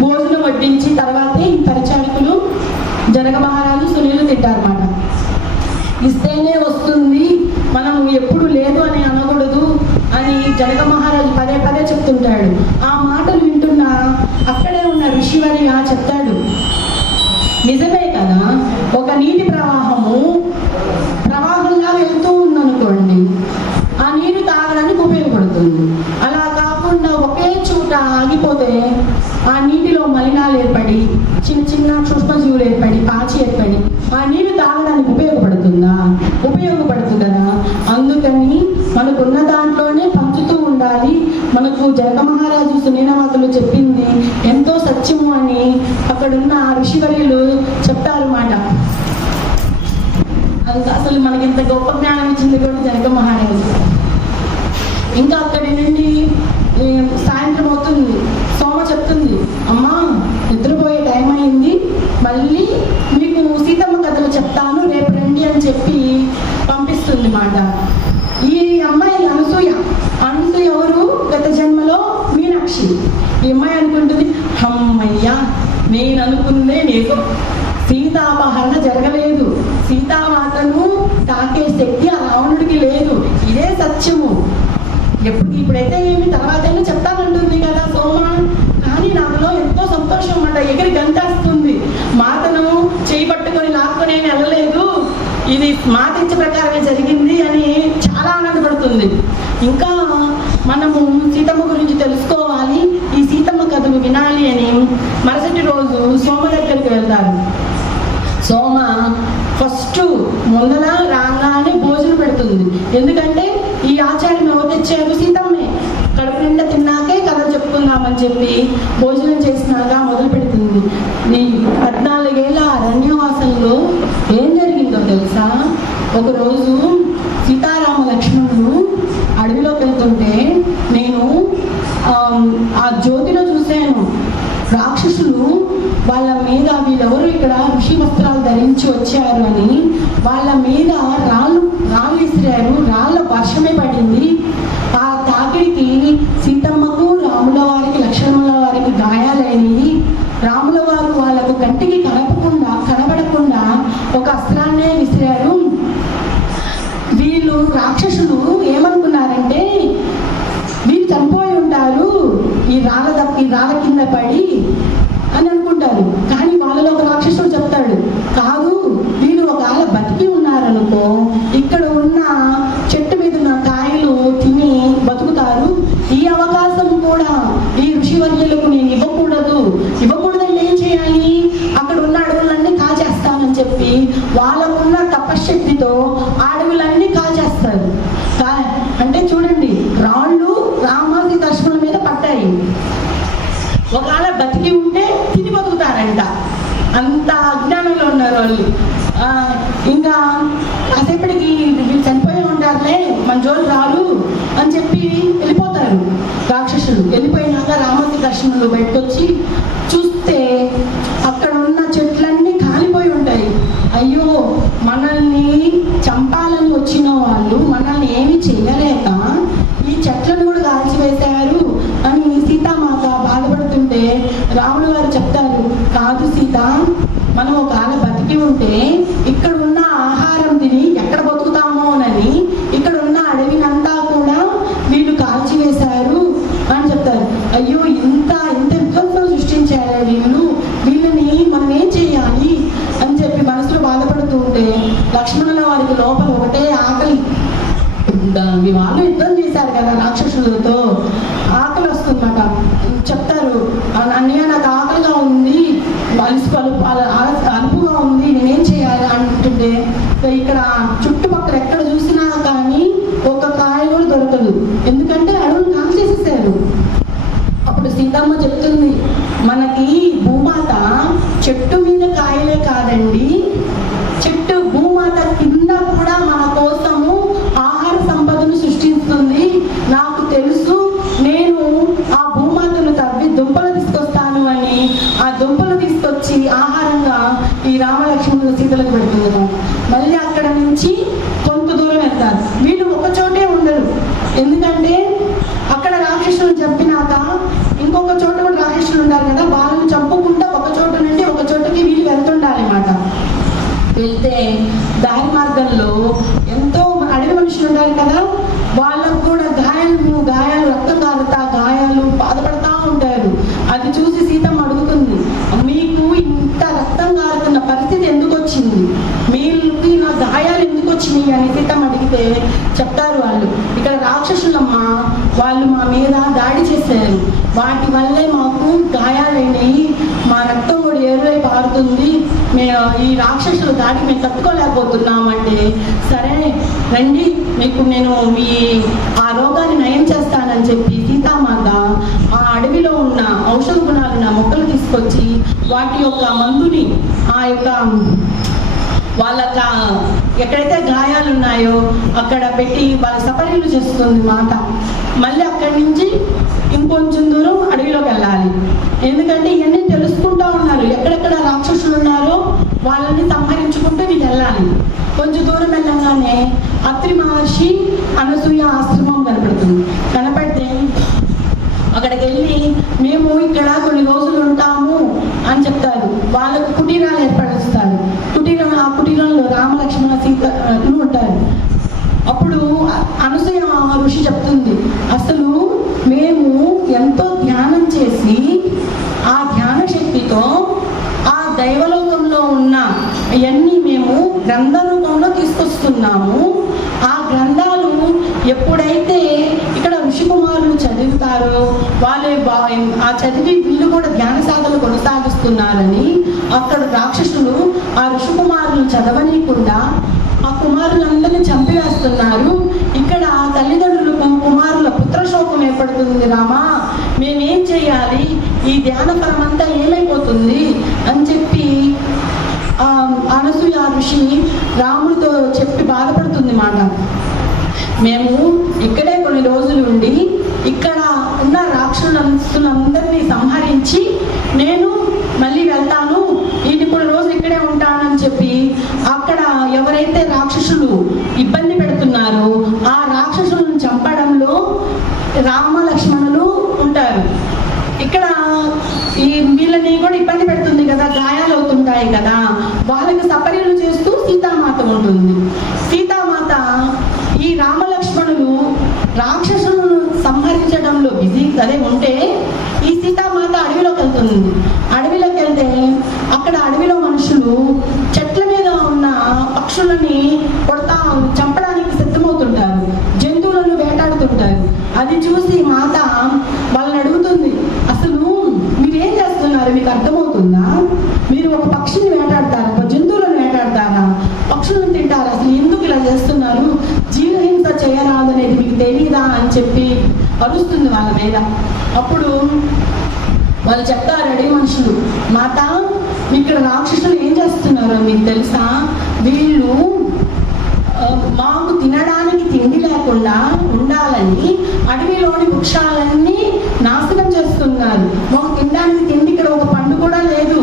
భోజనం వడ్డించి తర్వాతే ఈ పరిచారకులు జనక మహారాజు సునీలు తింటారన్నమాట. ఇస్తేనే వస్తుంది, మనం ఎప్పుడు లేదు అని అనకూడదు అని జనక మహారాజు పదే పదే చెప్తుంటాడు. ఆ మాటలు వింటున్న అక్కడే ఉన్న ఋషివర్య చెప్తాడు, నిజమే కదా, ఒక నీటి ప్రవాహంగా వెళ్తూ ఉందనుకోండి, ఆ నీరు తాగడానికి ఉపయోగపడుతుంది. అలా కాకుండా ఒకే చోట ఆగిపోతే ఆ నీటిలో మలినాలు ఏర్పడి, చిన్న చిన్న సూక్ష్మజీవులు ఏర్పడి, పాచి ఏర్పడి ఆ నీరు తాగడానికి ఉపయోగపడుతుంది కదా. అందుకని మనకున్న దాంట్లోనే పంచుతూ ఉండాలి. మనకు జనక మహారాజు సునీనమాతలు చెప్పింది ఎంతో సత్యము అని అక్కడున్న ఋషివర్యులు చెప్తారన్నమాట. అసలు మనకి ఇంత గొప్ప జ్ఞానం ఇచ్చింది కూడా జనక మహారాజు. ఇంకా అక్కడి నుండి సాయంత్రం అవుతుంది, సోమ చెప్తుంది, అమ్మా నిద్రపోయే టైం అయింది, మళ్ళీ మీకు సీతమ్మ కథలు చెప్తాను, రేపు రండి అని చెప్పి పంపిస్తుంది మాట. ఈ అమ్మాయి అనసూయ ఎవరు, గత జన్మలో మీనాక్షి. ఈ అమ్మాయి అనుకుంటుంది, అమ్మయ్యా నేను అనుకుందే నిజం, సీతాపహరణ జరగలేదు, సీతామాతను తాకే శక్తి ఆ రావణుడికి లేదు, ఇదే సత్యము, ఇప్పుడైతే ఏమి తర్వాతైనా చెప్తానంటుంది కదా సోమ. కానీ నాలో ఎంతో సంతోషం అన్నమాట, ఎగిరి గంటేస్తుంది, మాతను చేయి పట్టుకొని లాక్కొని ఏమి వెళ్ళలేదు, ఇది మాట ఇచ్చే ప్రకారమే జరిగింది అని చాలా ఆనందపడుతుంది. ఇంకా మనము సీతమ్మ గురించి తెలుసుకోవాలి, ఈ సీతమ్మ కథను వినాలి అని మరుసటి రోజు సోమ దగ్గరికి వెళ్తారు. సోమ ఫస్ట్ ముందర రాగానే భోజనం పెడుతుంది, ఎందుకంటే ఈ ఆచారం ఎవరు తెచ్చారు, సీతమ్మే. కడుపు నిండా తిన్నాకే కథ చెప్పుకుందామని చెప్పి భోజనం చేసినాక మొదలు పెడుతుంది. ఈ 14 ఏళ్ళ అరణ్యవాసంలో ఏం జరిగిందో తెలుసా? ఒకరోజు సీతారామ లక్ష్మణులు అడవిలోకి వెళ్తుంటే నేను ఆ జ్యోతిలో చూశాను, రాక్షసులు వాళ్ళ మీద, వీళ్ళెవరు ఇక్కడ ఋషి వస్త్రాలు ధరించి వచ్చారు అని వాళ్ళ మీద రాళ్ళు విసిరారు, రాళ్ళ వర్షమే పడింది. ఆ తాకిడికి సీతమ్మకు రాముల వారికి లక్ష్మణుల వారికి గాయాలైనవి. రాముల వారు వాళ్ళకు కంటికి కనబడకుండా ఒక అస్త్రాన్నే విసిరారు, వాళ్ళకున్న తపశ్శక్తితో అడవులన్నీ కాల్చేస్తారు. అంటే చూడండి, రాళ్ళు రామాది దర్శనం మీద పడ్డాయి. ఒకవేళ బతికి ఉంటే తిని బతుకుతారంట, అంత అజ్ఞానంలో ఉన్నారు వాళ్ళు. ఇంకా కాసేపటికి వీళ్ళు చనిపోయి ఉంటారులే, మన జోలు రాలు అని చెప్పి వెళ్ళిపోతారు రాక్షసులు. వెళ్ళిపోయినాక రామాది దర్శనంలో బయటకు వచ్చి చూస్తే అక్కడ ఉన్న చెట్లన్నీ కాలిపోయి ఉంటాయి. అయ్యో, మనల్ని చంపాలని వచ్చిన వాళ్ళు మనల్ని ఏమి చేయలేక ఈ చెట్లను కూడా కాల్చివేశారు అని సీతామాత బాధపడుతుంటే రాముడు గారు చెప్తారు, కాదు సీత, మనం ఒకవేళ బతికి ఉంటే ఇక్కడ ఉన్న ఆహారం తిని ఎక్కడ బతుకుతామోనని ఇక్కడ ఉన్న అడవినంతా కూడా వీళ్ళు కాల్చివేశారు అని చెప్తారు. అయ్యో, ఇంత విధ్వంసం సృష్టించారు వీళ్ళని మనం ఏం చేయాలి అని చెప్పి మనసులో బాధపడుతూ ఉంటే లక్ష్మణుల వారికి లోపల ఒకటే ఆకలి. వాళ్ళు యుద్ధం చేశారు కదా రాక్షసులతో, ఆకలి వస్తుందన్నమాట. చెప్తారు, అన్నయ్య నాకు ఆకలిగా ఉంది, అలుపుగా ఉంది, నేనేం చేయాలి అంటుంటే ఇక్కడ చుట్టుపక్కల ఎక్కడ చూసినా కానీ ఒక కాయ కూడా దొరకదు, ఎందుకంటే అడవులు కాల్చేసేసారు. అప్పుడు సీతమ్మ చెప్తుంది, మనకి భూమాత చెట్టు మీద కాయలే కాదండి, చెట్టు భూమాత కింద కూడా మన కోసము ఆహార సంపదను సృష్టిస్తుంది. నాకు తెలుసు, నేను ఆ భూమాతను తవ్వి దుంపలు తీసుకొస్తాను అని ఆ దుంపలు తీసుకొచ్చి ఆహారంగా ఈ రామలక్ష్మణుల సీతలకు పెడుతుంది. మళ్ళీ అక్కడ నుంచి కొంత దూరం వెళ్తారు. వీళ్ళు ఒక చోటే ఉండరు, ఎందుకంటే అక్కడ రాక్షసులు చంపినాక ఇంకొక చోట కూడా రాక్షసులు ఉంటారు కదా, వాళ్ళని చంపకుండా ఒక చోట నుండి ఒక చోటకి వీళ్ళు వెళ్తుండాలి అన్నమాట. వెళ్తే దారి మార్గంలో ఎంతో అడవి మనుషులు ఉంటారు కదా, వాళ్ళకు కూడా గాయాలు రక్తం కారుతా గాయాలు బాధపడతా ఉంటారు. అది చూసి సీతమ్మ అడుగుతుంది, మీకు ఇంత రక్తం కారుతున్న పరిస్థితి ఎందుకు వచ్చింది, మీకు నా గాయాలు ఎందుకు వచ్చినాయి అని సీతమ్మ అడిగితే చెప్తారు వాళ్ళు, ఇక్కడ రాక్షసులమ్మ వాళ్ళు మా మీద దాడి చేశారు, వాటి వల్లే మాకు గాయాలైనవి, మా రక్తం కూడా ఏరువై పారుతుంది, మేము ఈ రాక్షసుల దాడికి మేము తట్టుకోలేకపోతున్నామంటే సరే రండి, మీకు నేను మీ ఆ రోగాన్ని నయం చేస్తానని చెప్పి సీతామాత ఆ అడవిలో ఉన్న ఔషధ గుణాలున్న మొక్కలు తీసుకొచ్చి వాటి యొక్క మందుని ఆ యొక్క వాళ్ళకి ఎక్కడైతే గాయాలు ఉన్నాయో అక్కడ పెట్టి వాళ్ళ సపర్యలు చేస్తుంది మాత. మళ్ళీ అక్కడి నుంచి ఇంకొంచెం దూరం అడవిలోకి వెళ్ళాలి, ఎందుకంటే ఇవన్నీ తెలుసుకుంటూ ఉన్నారు, ఎక్కడెక్కడ రాక్షసులు ఉన్నారో వాళ్ళని సంహరించుకుంటూ వీళ్ళు వెళ్ళాలి. కొంచెం దూరం వెళ్ళగానే అత్రి మహర్షి అనసూయ ఆశ్రమం కనపడుతుంది. కనపడితే అక్కడికి వెళ్ళి మేము ఇక్కడ కొన్ని రోజులు ఉంటాము అని చెప్తారు. వాళ్ళకు కుటీరాలు ఏర్పరుస్తారు. ఆ కుటీరంలో రామలక్ష్మణ సీతలు ఉంటారు. అప్పుడు అనసూయ ఋషి చెప్తుంది, అసలు మేము ఎంతో ధ్యానం చేసి ఆ ధ్యాన శక్తితో ఆ దైవలోకంలో ఉన్న ఇవన్నీ మేము గ్రంథ రూపంలో తీసుకొస్తున్నాము. ఆ గ్రంథాలు ఎప్పుడైతే ఇక్కడ ఋషికుమారులు చదువుతారో వాళ్ళే ఆ చదివి వీళ్ళు కూడా ధ్యాన సాధనలు కొనసాగిస్తున్నారని అక్కడ రాక్షసులు ఆ ఋషికుమారులు చదవనీయకుండా ఆ కుమారులందరినీ చంపివేస్తున్నారు. ఇక్కడ తల్లిదండ్రులు కుమారుల పుత్రశోకం ఏర్పడుతుంది, రామా మేమేం చేయాలి, ఈ ధ్యాన ఫలం అంతా ఏమైపోతుంది అని చెప్పి అనసూయ ఋషి రాముడితో చెప్పి బాధపడుతుంది మాట. మేము ఇక్కడే కొన్ని రోజులు ఉండి ఇక్కడ ఉన్న రాక్షసులందరినీ సంహరించి నేను మళ్ళీ వెళ్తాను, ఇది కొన్ని రోజులు ఇక్కడే ఉంటానని చెప్పి అక్కడ ఎవరైతే రాక్షసులు ఇబ్బంది పెడుతున్నారో ఆ రాక్షసులను చంపడంలో రామలక్ష్మణులు ఉంటారు. ఇక్కడ ఈ వీళ్ళని కూడా ఇబ్బంది పెడుతుంది కదా, గాయాలు అవుతుంటాయి కదా, వాళ్ళకి సపర్యలు చేస్తూ సీతామాత ఉంటుంది. సీతామాత ఈ రామలక్ష్మణులు రాక్షసులను సంహరించడంలో అదే ఉంటే ఈ సీతామాత అడవిలోకి వెళ్తుంది. అడవిలోకి వెళ్తే అక్కడ అడవిలో మనుషులు చెట్ల మీద ఉన్న పక్షులని చంపడానికి సిద్ధమవుతుంటారు, జంతువులను వేటాడుతుంటారు. అది చూసి మాత వాళ్ళని అడుగుతుంది, అసలు మీరేం చేస్తున్నారు, మీకు అర్థమవుతుందా, మీరు ఒక పక్షిని వేటాడతారా, ఒక జంతువులను వేటాడతారా చెప్పి అరుస్తుంది వాళ్ళ మీద. అప్పుడు వాళ్ళు చెప్తారు, అడవి మనుషులు, మాత ఇక్కడ రాక్షసులు ఏం చేస్తున్నారో మీకు తెలుసా? వీళ్ళు మాకు తినడానికి తిండి లేకుండా ఉండాలని అడవిలోని వృక్షాలన్నీ నాశనం చేస్తున్నారు. మాకు తినడానికి తిండి ఇక్కడ ఒక పండు కూడా లేదు.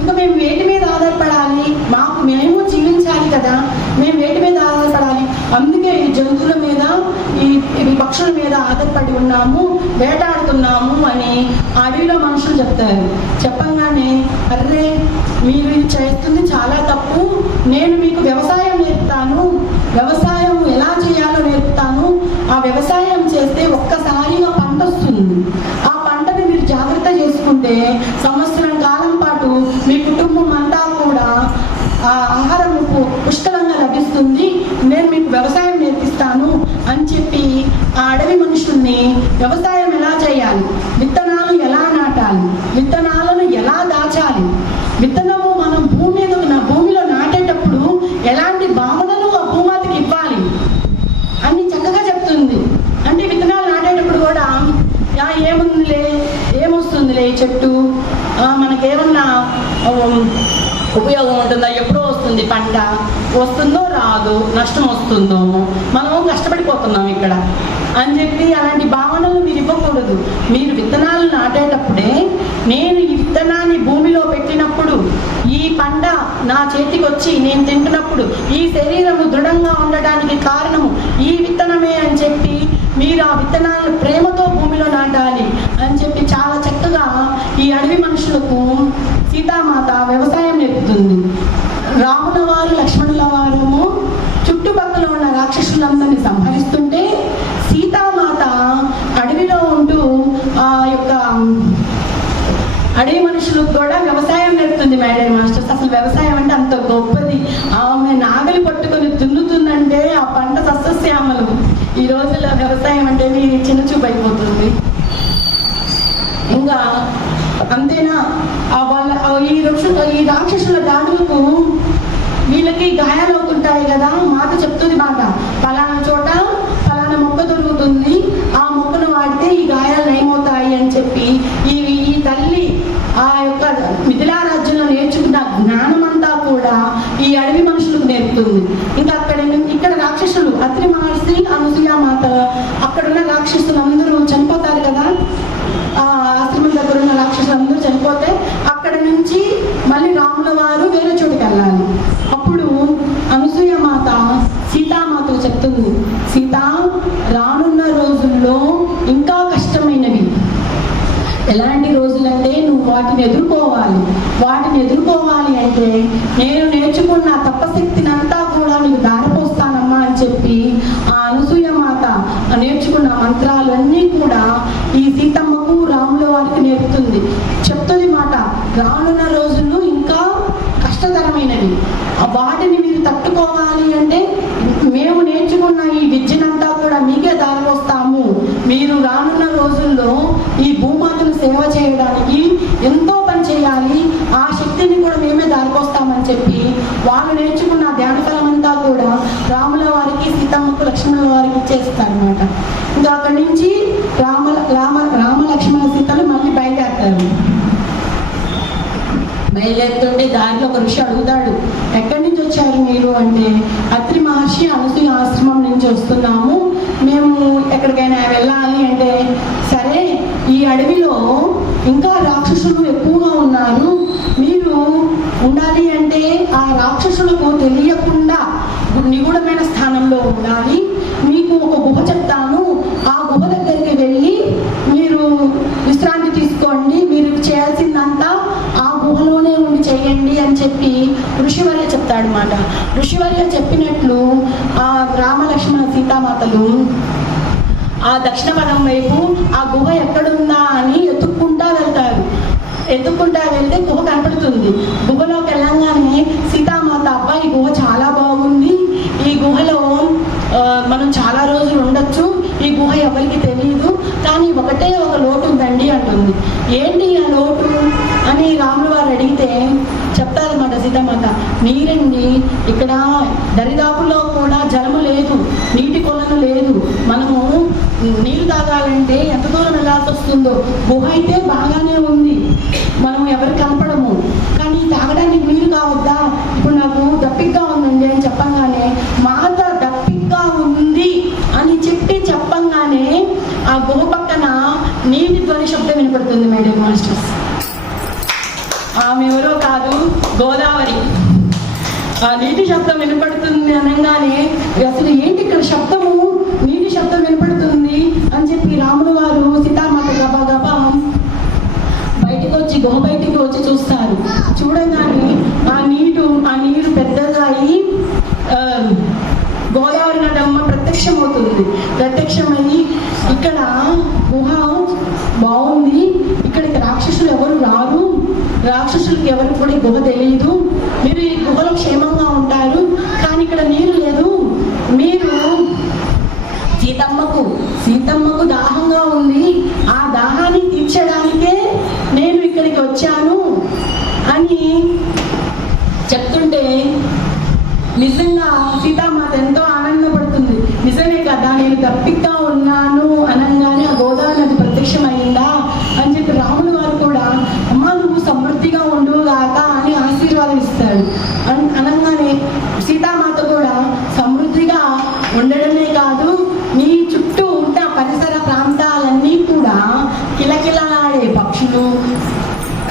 ఇంకా మేము వేటి మీద ఆధారపడాలి? మేము జీవించాలి కదా, మేము వేటి మీద ఆధారపడాలి? అందుకే ఈ జంతువుల మీద, ఈ పక్షుల మీద ఆధారపడి ఉన్నాము, వేటాడుతున్నాము అని అడవిలో మనుషులు చెప్తారు. చెప్పంగానే, అర్రే మీరు ఇది చేస్తుంది చాలా తప్పు, నేను మీకు వ్యవసాయం నేర్పుతాను, వ్యవసాయం ఎలా చేయాలో నేర్పుతాను. ఆ వ్యవసాయం చేస్తే ఒక్కసారిగా పంట వస్తుంది. ఆ పంటని మీరు జాగ్రత్త చేసుకుంటే సంవత్సరం కాలం పాటు మీ కుటుంబం అంతా కూడా ఆ ఆహారం పుష్కలంగా లభిస్తుంది. నేను మీకు వ్యవసాయం నేర్పిస్తాను అని చెప్పి ఆ అడవి మనుషుల్ని వ్యవసాయం ఎలా చేయాలి, విత్తనాలు ఎలా నాటాలి, విత్తనాలను ఎలా దాచాలి, విత్తనము మనం భూమిలో నాటేటప్పుడు ఎలాంటి భావనలు ఆ భూమాతకి ఇవ్వాలి అని చక్కగా చెప్తుంది. అంటే విత్తనాలు నాటేటప్పుడు కూడా ఏమొస్తుందిలే చెట్టు, మనకేమన్నా ఉపయోగం ఉంటుందా, ఎప్పుడో వస్తుంది పంట, వస్తుందో రాదో, నష్టం వస్తుందో, మనం కష్టపడిపోతున్నాం ఇక్కడ అని చెప్పి అలాంటి భావనలు మీరు ఇవ్వకూడదు. మీరు విత్తనాలు నాటేటప్పుడే, నేను ఈ విత్తనాన్ని భూమిలో పెట్టినప్పుడు, ఈ పంట నా చేతికి వచ్చి నేను తింటున్నప్పుడు ఈ శరీరము దృఢంగా ఉండడానికి కారణము ఈ విత్తనమే అని చెప్పి మీరు ఆ విత్తనాలను ప్రేమతో భూమిలో నాటాలి అని చెప్పి చాలా చక్కగా ఈ అడవి మనుషులకు సీతామాత వ్యవసాయం నేర్పుతుంది. రాముల వారు, లక్ష్మణుల వారు చుట్టుపక్కల ఉన్న రాక్షసులందరినీ సంహరిస్తుంటే సీతామాత అడవిలో ఉంటూ ఆ యొక్క అడవి మనుషులకు కూడా వ్యవసాయం నేర్పుతుంది. మేడం మాస్టర్స్, అసలు వ్యవసాయం అంటే అంత గొప్పది. ఆమె నాగలి పట్టుకొని దున్నుతుందంటే ఆ పంట సస్యశ్యామలు. ఈ రోజుల్లో వ్యవసాయం అంటే చిన్న చూపు అయిపోతుంది. ఇంకా అంతేనా, ఈ రాక్షసుల దాడులకు వీళ్ళకి గాయాలు అవుతుంటాయి కదా. మాట చెప్తుంది, మాట పలానా చోట పలానా మొక్క దొరుకుతుంది, ఆ మొక్కను వాడితే ఈ గాయాలు నయమవుతాయి అని చెప్పి ఈ తల్లి ఆ యొక్క మిథిలా రాజ్యంలో నేర్చుకున్న జ్ఞానం అంతా కూడా ఈ అడవి మనుషులకు నేర్పుతుంది. ఇంకా ఇక్కడ రాక్షసులు అత్రి మహర్షి, అనసూయామాత, అక్కడున్న రాక్షసులు అందరూ చనిపోతారు కదా. ఆ ఆశ్రమం దగ్గర ఉన్న రాక్షసులు అందరూ చనిపోతే అక్కడ నుంచి మళ్ళీ రాముల వారు వేరే చోటుకి వెళ్ళాలి. అప్పుడు అనసూయమాత సీతామాతకు చెప్తుంది, సీత, రానున్న రోజుల్లో ఇంకా కష్టమైనవి. ఎలాంటి రోజులంటే నువ్వు వాటిని ఎదుర్కోవాలి అంటే నేను నేర్చుకున్న తపశక్తిని అంతా కూడా నీకు దారిపోస్తానమ్మా అని చెప్పి ఆ అనసూయమాత నేర్చుకున్న మంత్రాలన్నీ కూడా ఈ సీతమ్మకు, రాముల వారికి నేర్పుతుంది. చెప్తుంది మాట, రానున్న రోజుల్లో ఇంకా కష్టతరమైనవి, వాటిని మీరు తట్టుకోవాలి అంటే మేము నేర్చుకున్న ఈ విద్యనంతా కూడా మీకే దారిపోస్తాము. మీరు రానున్న రోజుల్లో ఈ భూమాతను సేవ చేయడానికి ఎంతో పని చేయాలి, ఆ శక్తిని కూడా మేమే దారిపోస్తామని చెప్పి వాళ్ళు నేర్చుకున్న ధ్యాన ఫలం అంతా కూడా రాముల వారికి, సీతమ్మకు, లక్ష్మణుల వారికి ఇచ్చేస్తారనమాట. ఇంకా అక్కడి నుంచి రామ లక్ష్మణ సీతలు మళ్ళీ బయలుదేరుతారు. బయలుదేరుతుంటే దారిలో ఒక ఋషి అడుగుతాడు, ఎక్కడి నుంచి వచ్చారు మీరు అంటే, అత్రి మహర్షి అనసూయ ఆశ్రమం నుంచి వస్తున్నాము, మేము ఎక్కడికైనా వెళ్ళాలి అంటే, సరే ఈ అడవిలో ఇంకా రాక్షసులు ఎక్కువగా ఉన్నారు, మీరు ఉండాలి అంటే ఆ రాక్షసులకు తెలియకుండా నిగూఢమైన స్థానంలో ఉండాలి, మీకు ఒక గుహ చెప్తాను, ఆ గుహ దగ్గరికి వెళ్ళి మీరు విశ్రాంతి తీసుకోండి, మీరు చేయాల్సిందంతా ఆ గుహలోనే ఉండి చేయండి అని చెప్పి ఋషివర్య చెప్తాడు మాట. ఋషివర్య చెప్పినట్లు ఆ రామలక్ష్మణ సీతామాతలు ఆ దక్షిణ పదం వైపు ఆ గుహ ఎక్కడుందా అని ఎత్తుక్కుంటా వెళ్తే గుహ కనపడుతుంది. గుహలోకి వెళ్ళంగానే సీతామాత, అబ్బాయి గుహ చాలా బాగుంది, ఈ గుహలో మనం చాలా రోజులు ఉండొచ్చు, ఈ గుహ ఎవరికి తెలియదు, కానీ ఒకటే ఒక లోటు ఉందండి అంటుంది. ఏంటి ఆ లోటు అని రాముల వారు అడిగితే చెప్తారన్నమాట సీతామాత, నీరండి, ఇక్కడ దరిదాపుల్లో కూడా జలము లేదు, నీటి కొలను లేదు, మనము నీళ్ళు తాగాలంటే ఎంత దూరం వెళ్ళాల్సి వస్తుందో. గుహ అయితే బాగానే ఉంది, మనం ఎవరికి కనపడము, కానీ తాగడానికి నీరు కావద్దా? ఇప్పుడు నాకు దప్పిగ్గా ఉందండి అని చెప్పంగానే, మాత దప్పిగ్గా ఉంది అని చెప్పంగానే ఆ గుహ పక్కన నీటి ధ్వని శబ్దం వినపడుతుంది. మేడం మాస్టర్స్, ఆమె ఎవరో కాదు, గోదావరి. ఆ నీటి శబ్దం వినపడుతుంది అనగానే అసలు ఏంటి ఇక్కడ శబ్దము, నీటి శబ్దం వినపడుతుంది అని చెప్పి రాముడు వారు సీతామాత గబా గబా బయటకు వచ్చి, గుహ బయటికి వచ్చి చూస్తారు. చూడగానే ఆ నీరు పెద్దగా అయి గోదావరి నడమ్మ ప్రత్యక్షమయ్యి ఇక్కడ గుహ బాగుంది, ఇక్కడికి రాక్షసులు ఎవరు రారు, రాక్షసులకి ఎవరికి కూడా గుహ తెలియదు, మీరు ఈ గుహలో క్షేమంగా ఉంటారు, కానీ ఇక్కడ నీరు లేదు, మీరు సీతమ్మకు దాహంగా ఉంది, ఆ దాహాన్ని తీర్చడానికే నేను ఇక్కడికి వచ్చాను అని చెప్తుంటే నిజంగా సీతామాత ఎంతో ఆనందపడుతుంది. నిజమే కదా, నేను దప్పిగ్గా ఉన్నాను అనగానే ఆ గోదావరి నది ప్రత్యక్షమైందా అని చెప్పి రాముడు వారు కూడా అమ్మ నువ్వు సమృద్ధిగా ఉండుగాక అని ఆశీర్వాదం ఇస్తాడు. అనగానే సీతామాత కూడా సమృద్ధిగా ఉండడమే కాదు, నీ చుట్టూ ఉన్న పరిసర ప్రాంతాలన్నీ కూడా కిలకిలలాడే పక్షులు,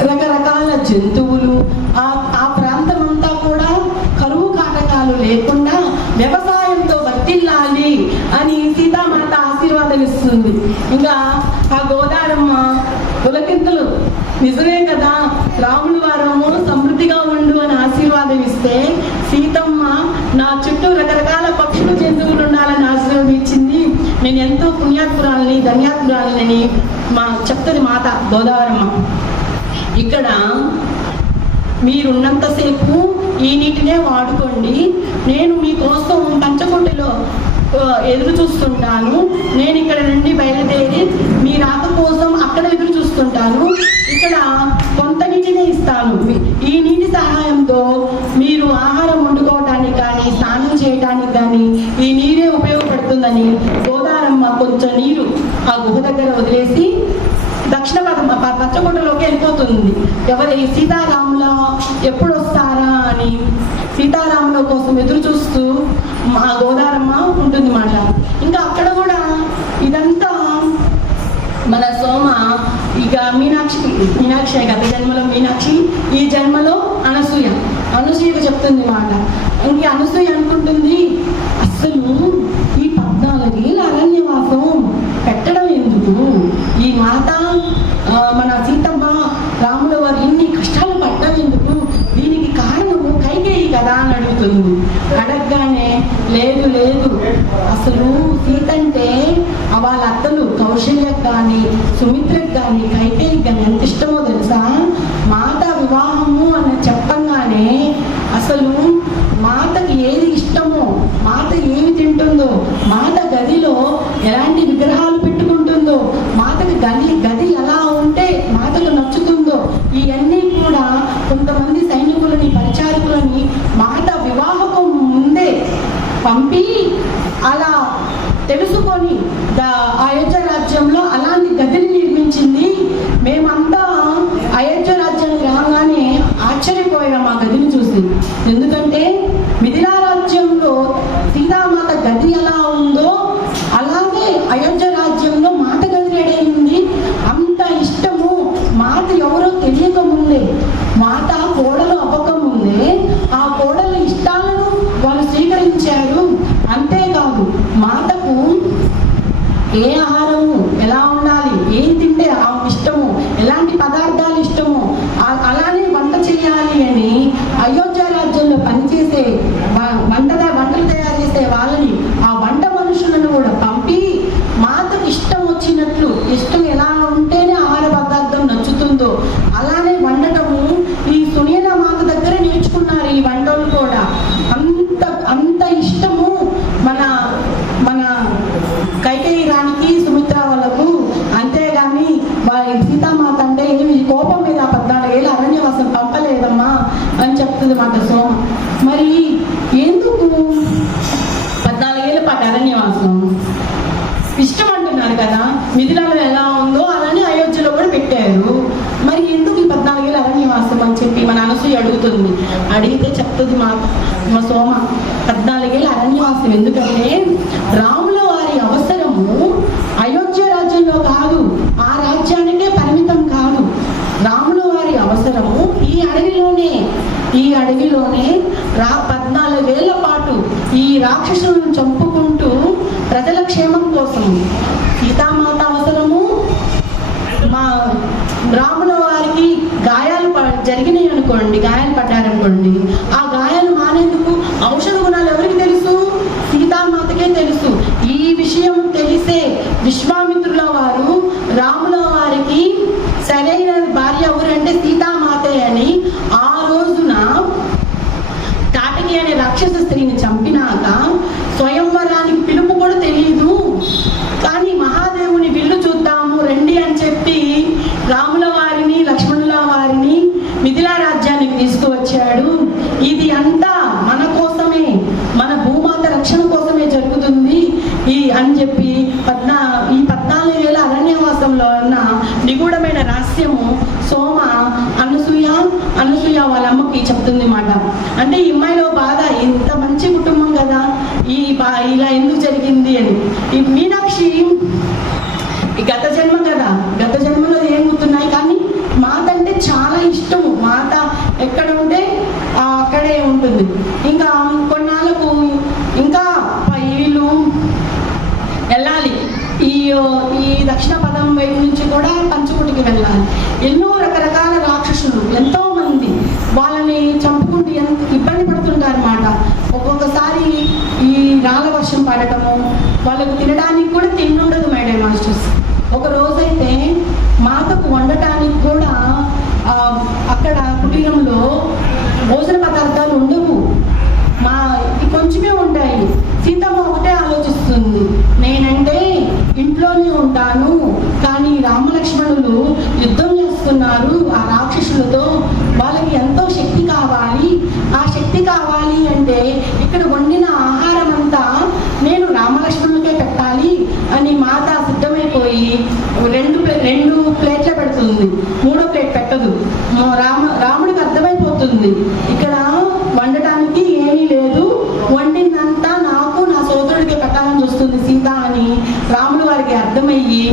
రకరకాల జంతువులు, ఆ ప్రాంతం అంతా కూడా కరువు కాటకాలు లేకుండా వ్యవసాయంతో వర్తిల్లాలి అని సీతామాత ఆశీర్వాదం ఇస్తుంది. ఇంకా ఆ గోదారమ్మ పులకింతలు. నిజమే కదా, రాముడు వారము సమృద్ధిగా ఉండు అని ఆశీర్వాదం ఇస్తే సీతమ్మ నా చుట్టూ రకరకాల పక్షులు జంతువులు ఉండాలని ఆశీర్వదించింది. నేను ఎంతో పుణ్యాత్పురాలని ధన్యాత్పురాలని చెప్తుంది మాత గోదావరమ్మ. ఇక్కడ మీరున్నంతసేపు ఈ నీటినే వాడుకోండి, నేను మీకోసం పంచకోటిలో ఎదురు చూస్తుంటాను, నేను ఇక్కడ నుండి బయలుదేరి మీ రాక కోసం అక్కడ ఎదురు చూస్తుంటాను, ఇక్కడ కొంత నీటినే ఇస్తాను, ఈ నీటి సహాయంతో మీరు ఆహారం వండుకోవడానికి కానీ స్నానం చేయడానికి కానీ ఈ నీరే ఉపయోగపడుతుందని గోదారమ్మ కొంచెం నీరు ఆ గుహ దగ్గర వదిలేసి దక్షిణ పచ్చకోటలోకి వెళ్ళిపోతుంది. సీతారాముల ఎప్పుడు వస్తారా అని సీతారాముల కోసం ఎదురు చూస్తూ మా గోదారమ్మ ఉంటుంది మాట. ఇంకా అక్కడ ఇదంతా మన సోమ ఇక మీనాక్షి గత జన్మలో మీనాక్షి, ఈ జన్మలో అనసూయకు చెప్తుంది మాట. ఇంక అనసూయ అనుకుంటుంది, అసలు ఈ 14 ఏళ్ళ అరణ్యవాసం పెట్టడం ఎందుకు, ఈ మాత మన సీతమ్మ రాముల వారు ఇన్ని కష్టాలు పడ్డం ఎందుకు, దీనికి కారణము కైకేయి కదా అని అడుగుతుంది. అడగగానే లేదు లేదు, అసలు సీత అంటే వాళ్ళ అత్తలు కౌశల్యకు కానీ సుమిత్రకు కానీ కైకేయికి కానీ ఎంత ఇష్టమో తెలుసా. మాత వివాహము అని చెప్పంగానే అసలు మాతకి ఏది ఇష్టమో, మాత ఏమి తింటుందో, మాత గదిలో ఎలాంటి విగ్రహాలు పెట్టుకుంటుందో, మాతకి గది ఎలా ఉంటే మాతకు నచ్చుతుందో, ఇవన్నీ కూడా కొంతమంది సైనికులని పరిచారకులని మాత వివాహకు ముందే పంపి అలా తెలుసుకొని అయోధ్య రాజ్యంలో అలాంటి గదిని నిర్మించింది. మేమంతా అయోధ్య రాజ్యానికి రాగానే ఆశ్చర్యపోయాం ఆ గదిని చూసి. ఎందుకంటే మిథిలా రాజ్యంలో సీతామాత గది ఎలా ఉందో అలాగే అయోధ్య రాజ్యంలో మాత గది రెడైంది. అంత ఇష్టము మాత ఎవరో తెలియక ముందే, మాత కోడలు అవ్వకముందే ఆ కోడల ఇష్టాలను వాళ్ళు స్వీకరించారు. అంతేకాదు మాతకు ఏ ఆహారము ఎలా ఉండాలి, ఏం తింటే ఇష్టము, ఎలాంటి పదార్థాలు ఇష్టము అలానే వంట చేయాలి అని అయోధ్య రాజ్యంలో పనిచేసే వంటలు తయారు చేసే వాళ్ళని, ఆ వంట మనుషులను కూడా పంపి మాతకు ఇష్టం వచ్చినట్లు, ఇష్టం ఎలా ఉంటేనే ఆహార పదార్థం నచ్చుతుందో అలానే వండటము ఈ సునీల మాత దగ్గర నేర్చుకున్నారు ఈ వంటలు కూడా. అంత ఇష్టము మన కైకేయి రాణికి సుమిత్ర వాళ్ళకు. అంతేగాని సీతామాత అంటే ఏమి కోపం మీద 14 ఏళ్ళ అరణ్యవాసం పంపలేదమ్మా అని చెప్తుంది మాట సోమ. మరి ఎందుకు 14 ఏళ్ళ పాటు అరణ్యవాసం ఇష్టం అంటున్నారు మిథిలలో ఎలా ఉందో అలానే అయోధ్యలో కూడా పెట్టారు. మరి ఎందుకు ఈ 14 ఏళ్ళ అరణ్యవాసం అని చెప్పి మన అనసూయ అడుగుతుంది. అడిగితే చెప్తుంది మా సోమ, 14 ఏళ్ళ అరణ్యవాసం ఎందుకంటే రాముల వారి అవసరము అయోధ్య రాజ్యంలో కాదు, ఆ రాజ్యానికే పరిమితం కాదు. రాముల వారి అవసరము ఈ అడవిలోనే 14 ఏళ్ల పాటు ఈ రాక్షసులను చంపుకుంటూ ప్రజల క్షేమం కోసం. సీతామాత అవసరము మా రాముల వారికి గాయాలు జరిగినాయి అనుకోండి, గాయాలు పడ్డారనుకోండి, ఆ గాయాలు మానేందుకు ఔషధ గుణాలు ఎవరికి తెలుసు? సీతామాతకే తెలుసు. ఈ విషయం తెలిసే విశ్వామిత్రుల వారు రాముల వారికి సరైన భార్య ఎవరంటే సీతామాతే అని ఆ రోజున తాటకి అనే రాక్షస స్త్రీని చంపినాక స్వయంవరానికి పిలుపు కూడా తెలియదు, కానీ మహాదేవుని విల్లు చూద్దాము రండి అని చెప్పి రాముల వారిని లక్ష్మణుల వారిని మిథిలా రాజ్యానికి తీసుకువచ్చాడు. ఇది అంతా మన కోసమే, మన భూమాత రక్షణ కోసమే జరుగుతుంది అని చెప్పి ఈ 14 ఏళ్ళ అరణ్యవాసంలో ఉన్న నిగూఢమైన రహస్యము సోమ అనసూయ వాళ్ళ అమ్మకి చెప్తుంది మాట. అంటే ఈ అమ్మాయిలో బాధ, ఇంత మంచి కుటుంబం కదా, ఇలా ఎందుకు జరిగింది అని. ఈ మీనాక్షి గత జన్మ కదా, గత జన్మలో ఏం గుర్తున్నాయి, కానీ మాత అంటే చాలా ఇష్టం. మాత ఎక్కడ ఉంటే అక్కడే ఉంటుంది. ఇంకా కొన్నాళ్ళకు ఇంకా వీళ్ళు వెళ్ళాలి, ఈ దక్షిణ పదం వైపు నుంచి కూడా పంచకుటికి వెళ్ళాలి. ఎన్నో రకరకాల రాక్షసులు ఎంతో మంది వాళ్ళని చంపుకుంటూ ఎంత ఇబ్బంది పడుతుంటారు అన్నమాట. ఒక్కొక్కసారి ఈ రాళ్ళ వర్షం పడటము, వాళ్ళకు తినడానికి కూడా తిండుండదు మేడం మాస్టర్స్. ఒక రోజైతే మాతకు వండటానికి కూడా అక్కడ కుటీరంలో భోజన పదార్థాలు ఉండవు, కొంచెమే ఉంటాయి. సీతమ్మ ఒకటే ఆలోచిస్తుంది, నేనంటే ఇంట్లోనే ఉంటాను, కానీ రామలక్ష్మణులు యుద్ధం చేస్తున్నారు ఆ రాక్షసులతో, వాళ్ళకి ఎంతో శక్తి కావాలి. ఆ శక్తి కావాలి అంటే ఇక్కడ వండిన ఆహారం అంతా నేను రామలక్ష్మణులకే పెట్టాలి అని మాత సిద్ధమైపోయి 2 ప్లేట్ల పెడుతుంది, 3వ ప్లేట్ పెట్టదు. రాముడికి అర్థమైపోతుంది ఇక్కడ వండటానికి ఏమీ లేదు, వండిందంతా నాకు నా సోదరుడికి పెట్టాలని చూస్తుంది సీత అని రాముడు వారికి అర్థమయ్యి,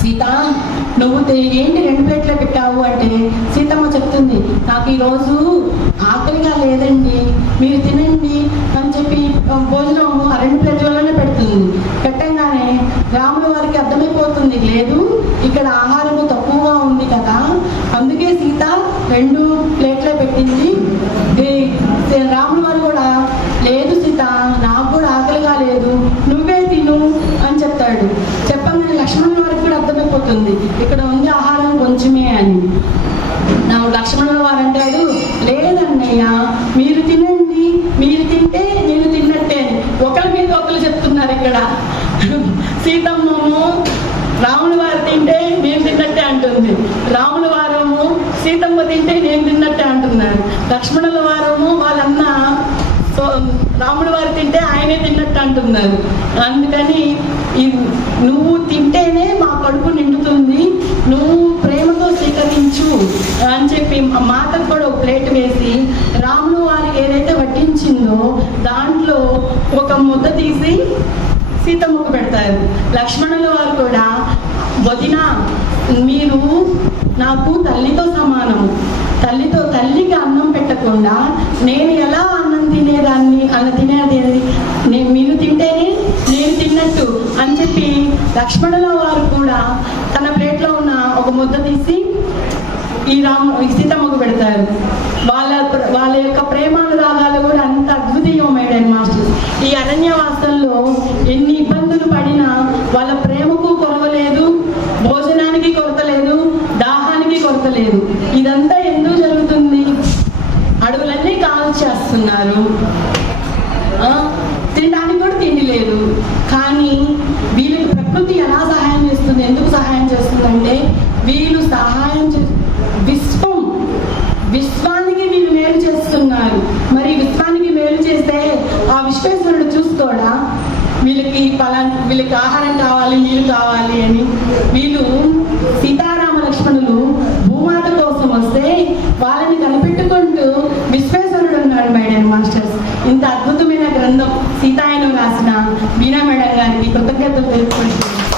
సీత నువ్వు ఏంటి 2 ప్లేట్లే పెట్టావు అంటే సీతమ్మ చెప్తుంది, నాకు ఈరోజు ఆకలిగా లేదండి, మీరు తినండి అని చెప్పి భోజనం ఆ 2 ప్లేట్లలోనే పెడుతుంది. పెట్టంగానే రాముడు వారికి అర్థమైపోతుంది, లేదు ఇక్కడ ఆహారము తక్కువగా ఉంది కదా, అందుకే సీత 2 ప్లేట్లే పెట్టింది. రాముడు వారు కూడా, లేదు సీత నాకు కూడా ఆకలిగా లేదు, నువ్వే తిను అని చెప్తాడు. చెప్పగానే లక్ష్మణుల వారికి కూడా అర్థమైపోతుంది ఇక్కడ ఉంది ఆహారం కొంచెమే అని. లక్ష్మణుల వారు అంటాడు, లేదన్నయ్య మీరు తినండి, మీరు తింటే నేను తిన్నట్టే. ఒకరి మీద ఒకరు చెప్తున్నారు ఇక్కడ. సీతమ్మము రాముల వారు తింటే నేను తిన్నట్టే అంటుంది, రాముల వారము సీతమ్మ తింటే నేను తిన్నట్టే అంటున్నారు. లక్ష్మణుల వారము వాళ్ళన్న రాముడు వారు తింటే ఆయనే తిన్నట్టు అంటున్నారు. అందుకని నువ్వు తింటేనే మా కడుపు నిండుతుంది, నువ్వు ప్రేమతో స్వీకరించు అని చెప్పి మాతకు కూడా ఒక ప్లేట్ వేసి రాముడు వారికి ఏదైతే వడ్డించిందో దాంట్లో ఒక ముద్ద తీసి సీతమ్మకు పెడతారు. లక్ష్మణుల వారు కూడా, వదిన మీరు నాకు తల్లితో సమానము, తల్లికి అన్నం పెట్టకుండా నేను ఎలా అన్నం తినేదాన్ని, అలా తినేది మీరు తింటేనే నేను తిన్నట్టు అని చెప్పి లక్ష్మణుల వారు కూడా తన ప్లేట్లో ఉన్న ఒక ముద్ద తీసి సీతమ్మకు పెడతారు. వాళ్ళ యొక్క ప్రేమానురాగాలు కూడా అంత అద్భుతీయమైన మాస్టర్స్. ఈ అరణ్యవాసంలో ఎన్ని ఇబ్బందులు పడినా వాళ్ళ ప్రేమకు కొరవలేదు, భోజనానికి కొరత లేదు, దాహానికి కొరత లేదు. ఇదంతా ఎందుకు జరుగుతుంది? అడవులన్నీ కాల్చేస్తున్నారు, తినడానికి కూడా తిండి లేదు. కానీ వీళ్ళకి ప్రకృతి ఎలా సహాయం చేస్తుంది? ఎందుకు సహాయం చేస్తుందంటే వీళ్ళు సహాయం విశ్వానికి వీళ్ళు మేలు చేస్తున్నారు. మరి విశ్వానికి మేలు చేస్తే ఆ విశ్వేశ్వరుడు చూసుకోడా? వీళ్ళకి వీళ్ళకి ఆహారం కావాలి, నీళ్ళు కావాలి అని వీళ్ళు సీతారామ లక్ష్మణులు భూమాత కోసం వస్తే వాళ్ళని కనిపెట్టుకుంటూ విశ్వేశ్వరుడు ఉన్నాడు. మేడం మాస్టర్స్, ఇంత అద్భుతమైన గ్రంథం సీతాయనం రాసిన మీనా మేడం గారికి కృతజ్ఞతలు తెలుపుకుంటున్నాను.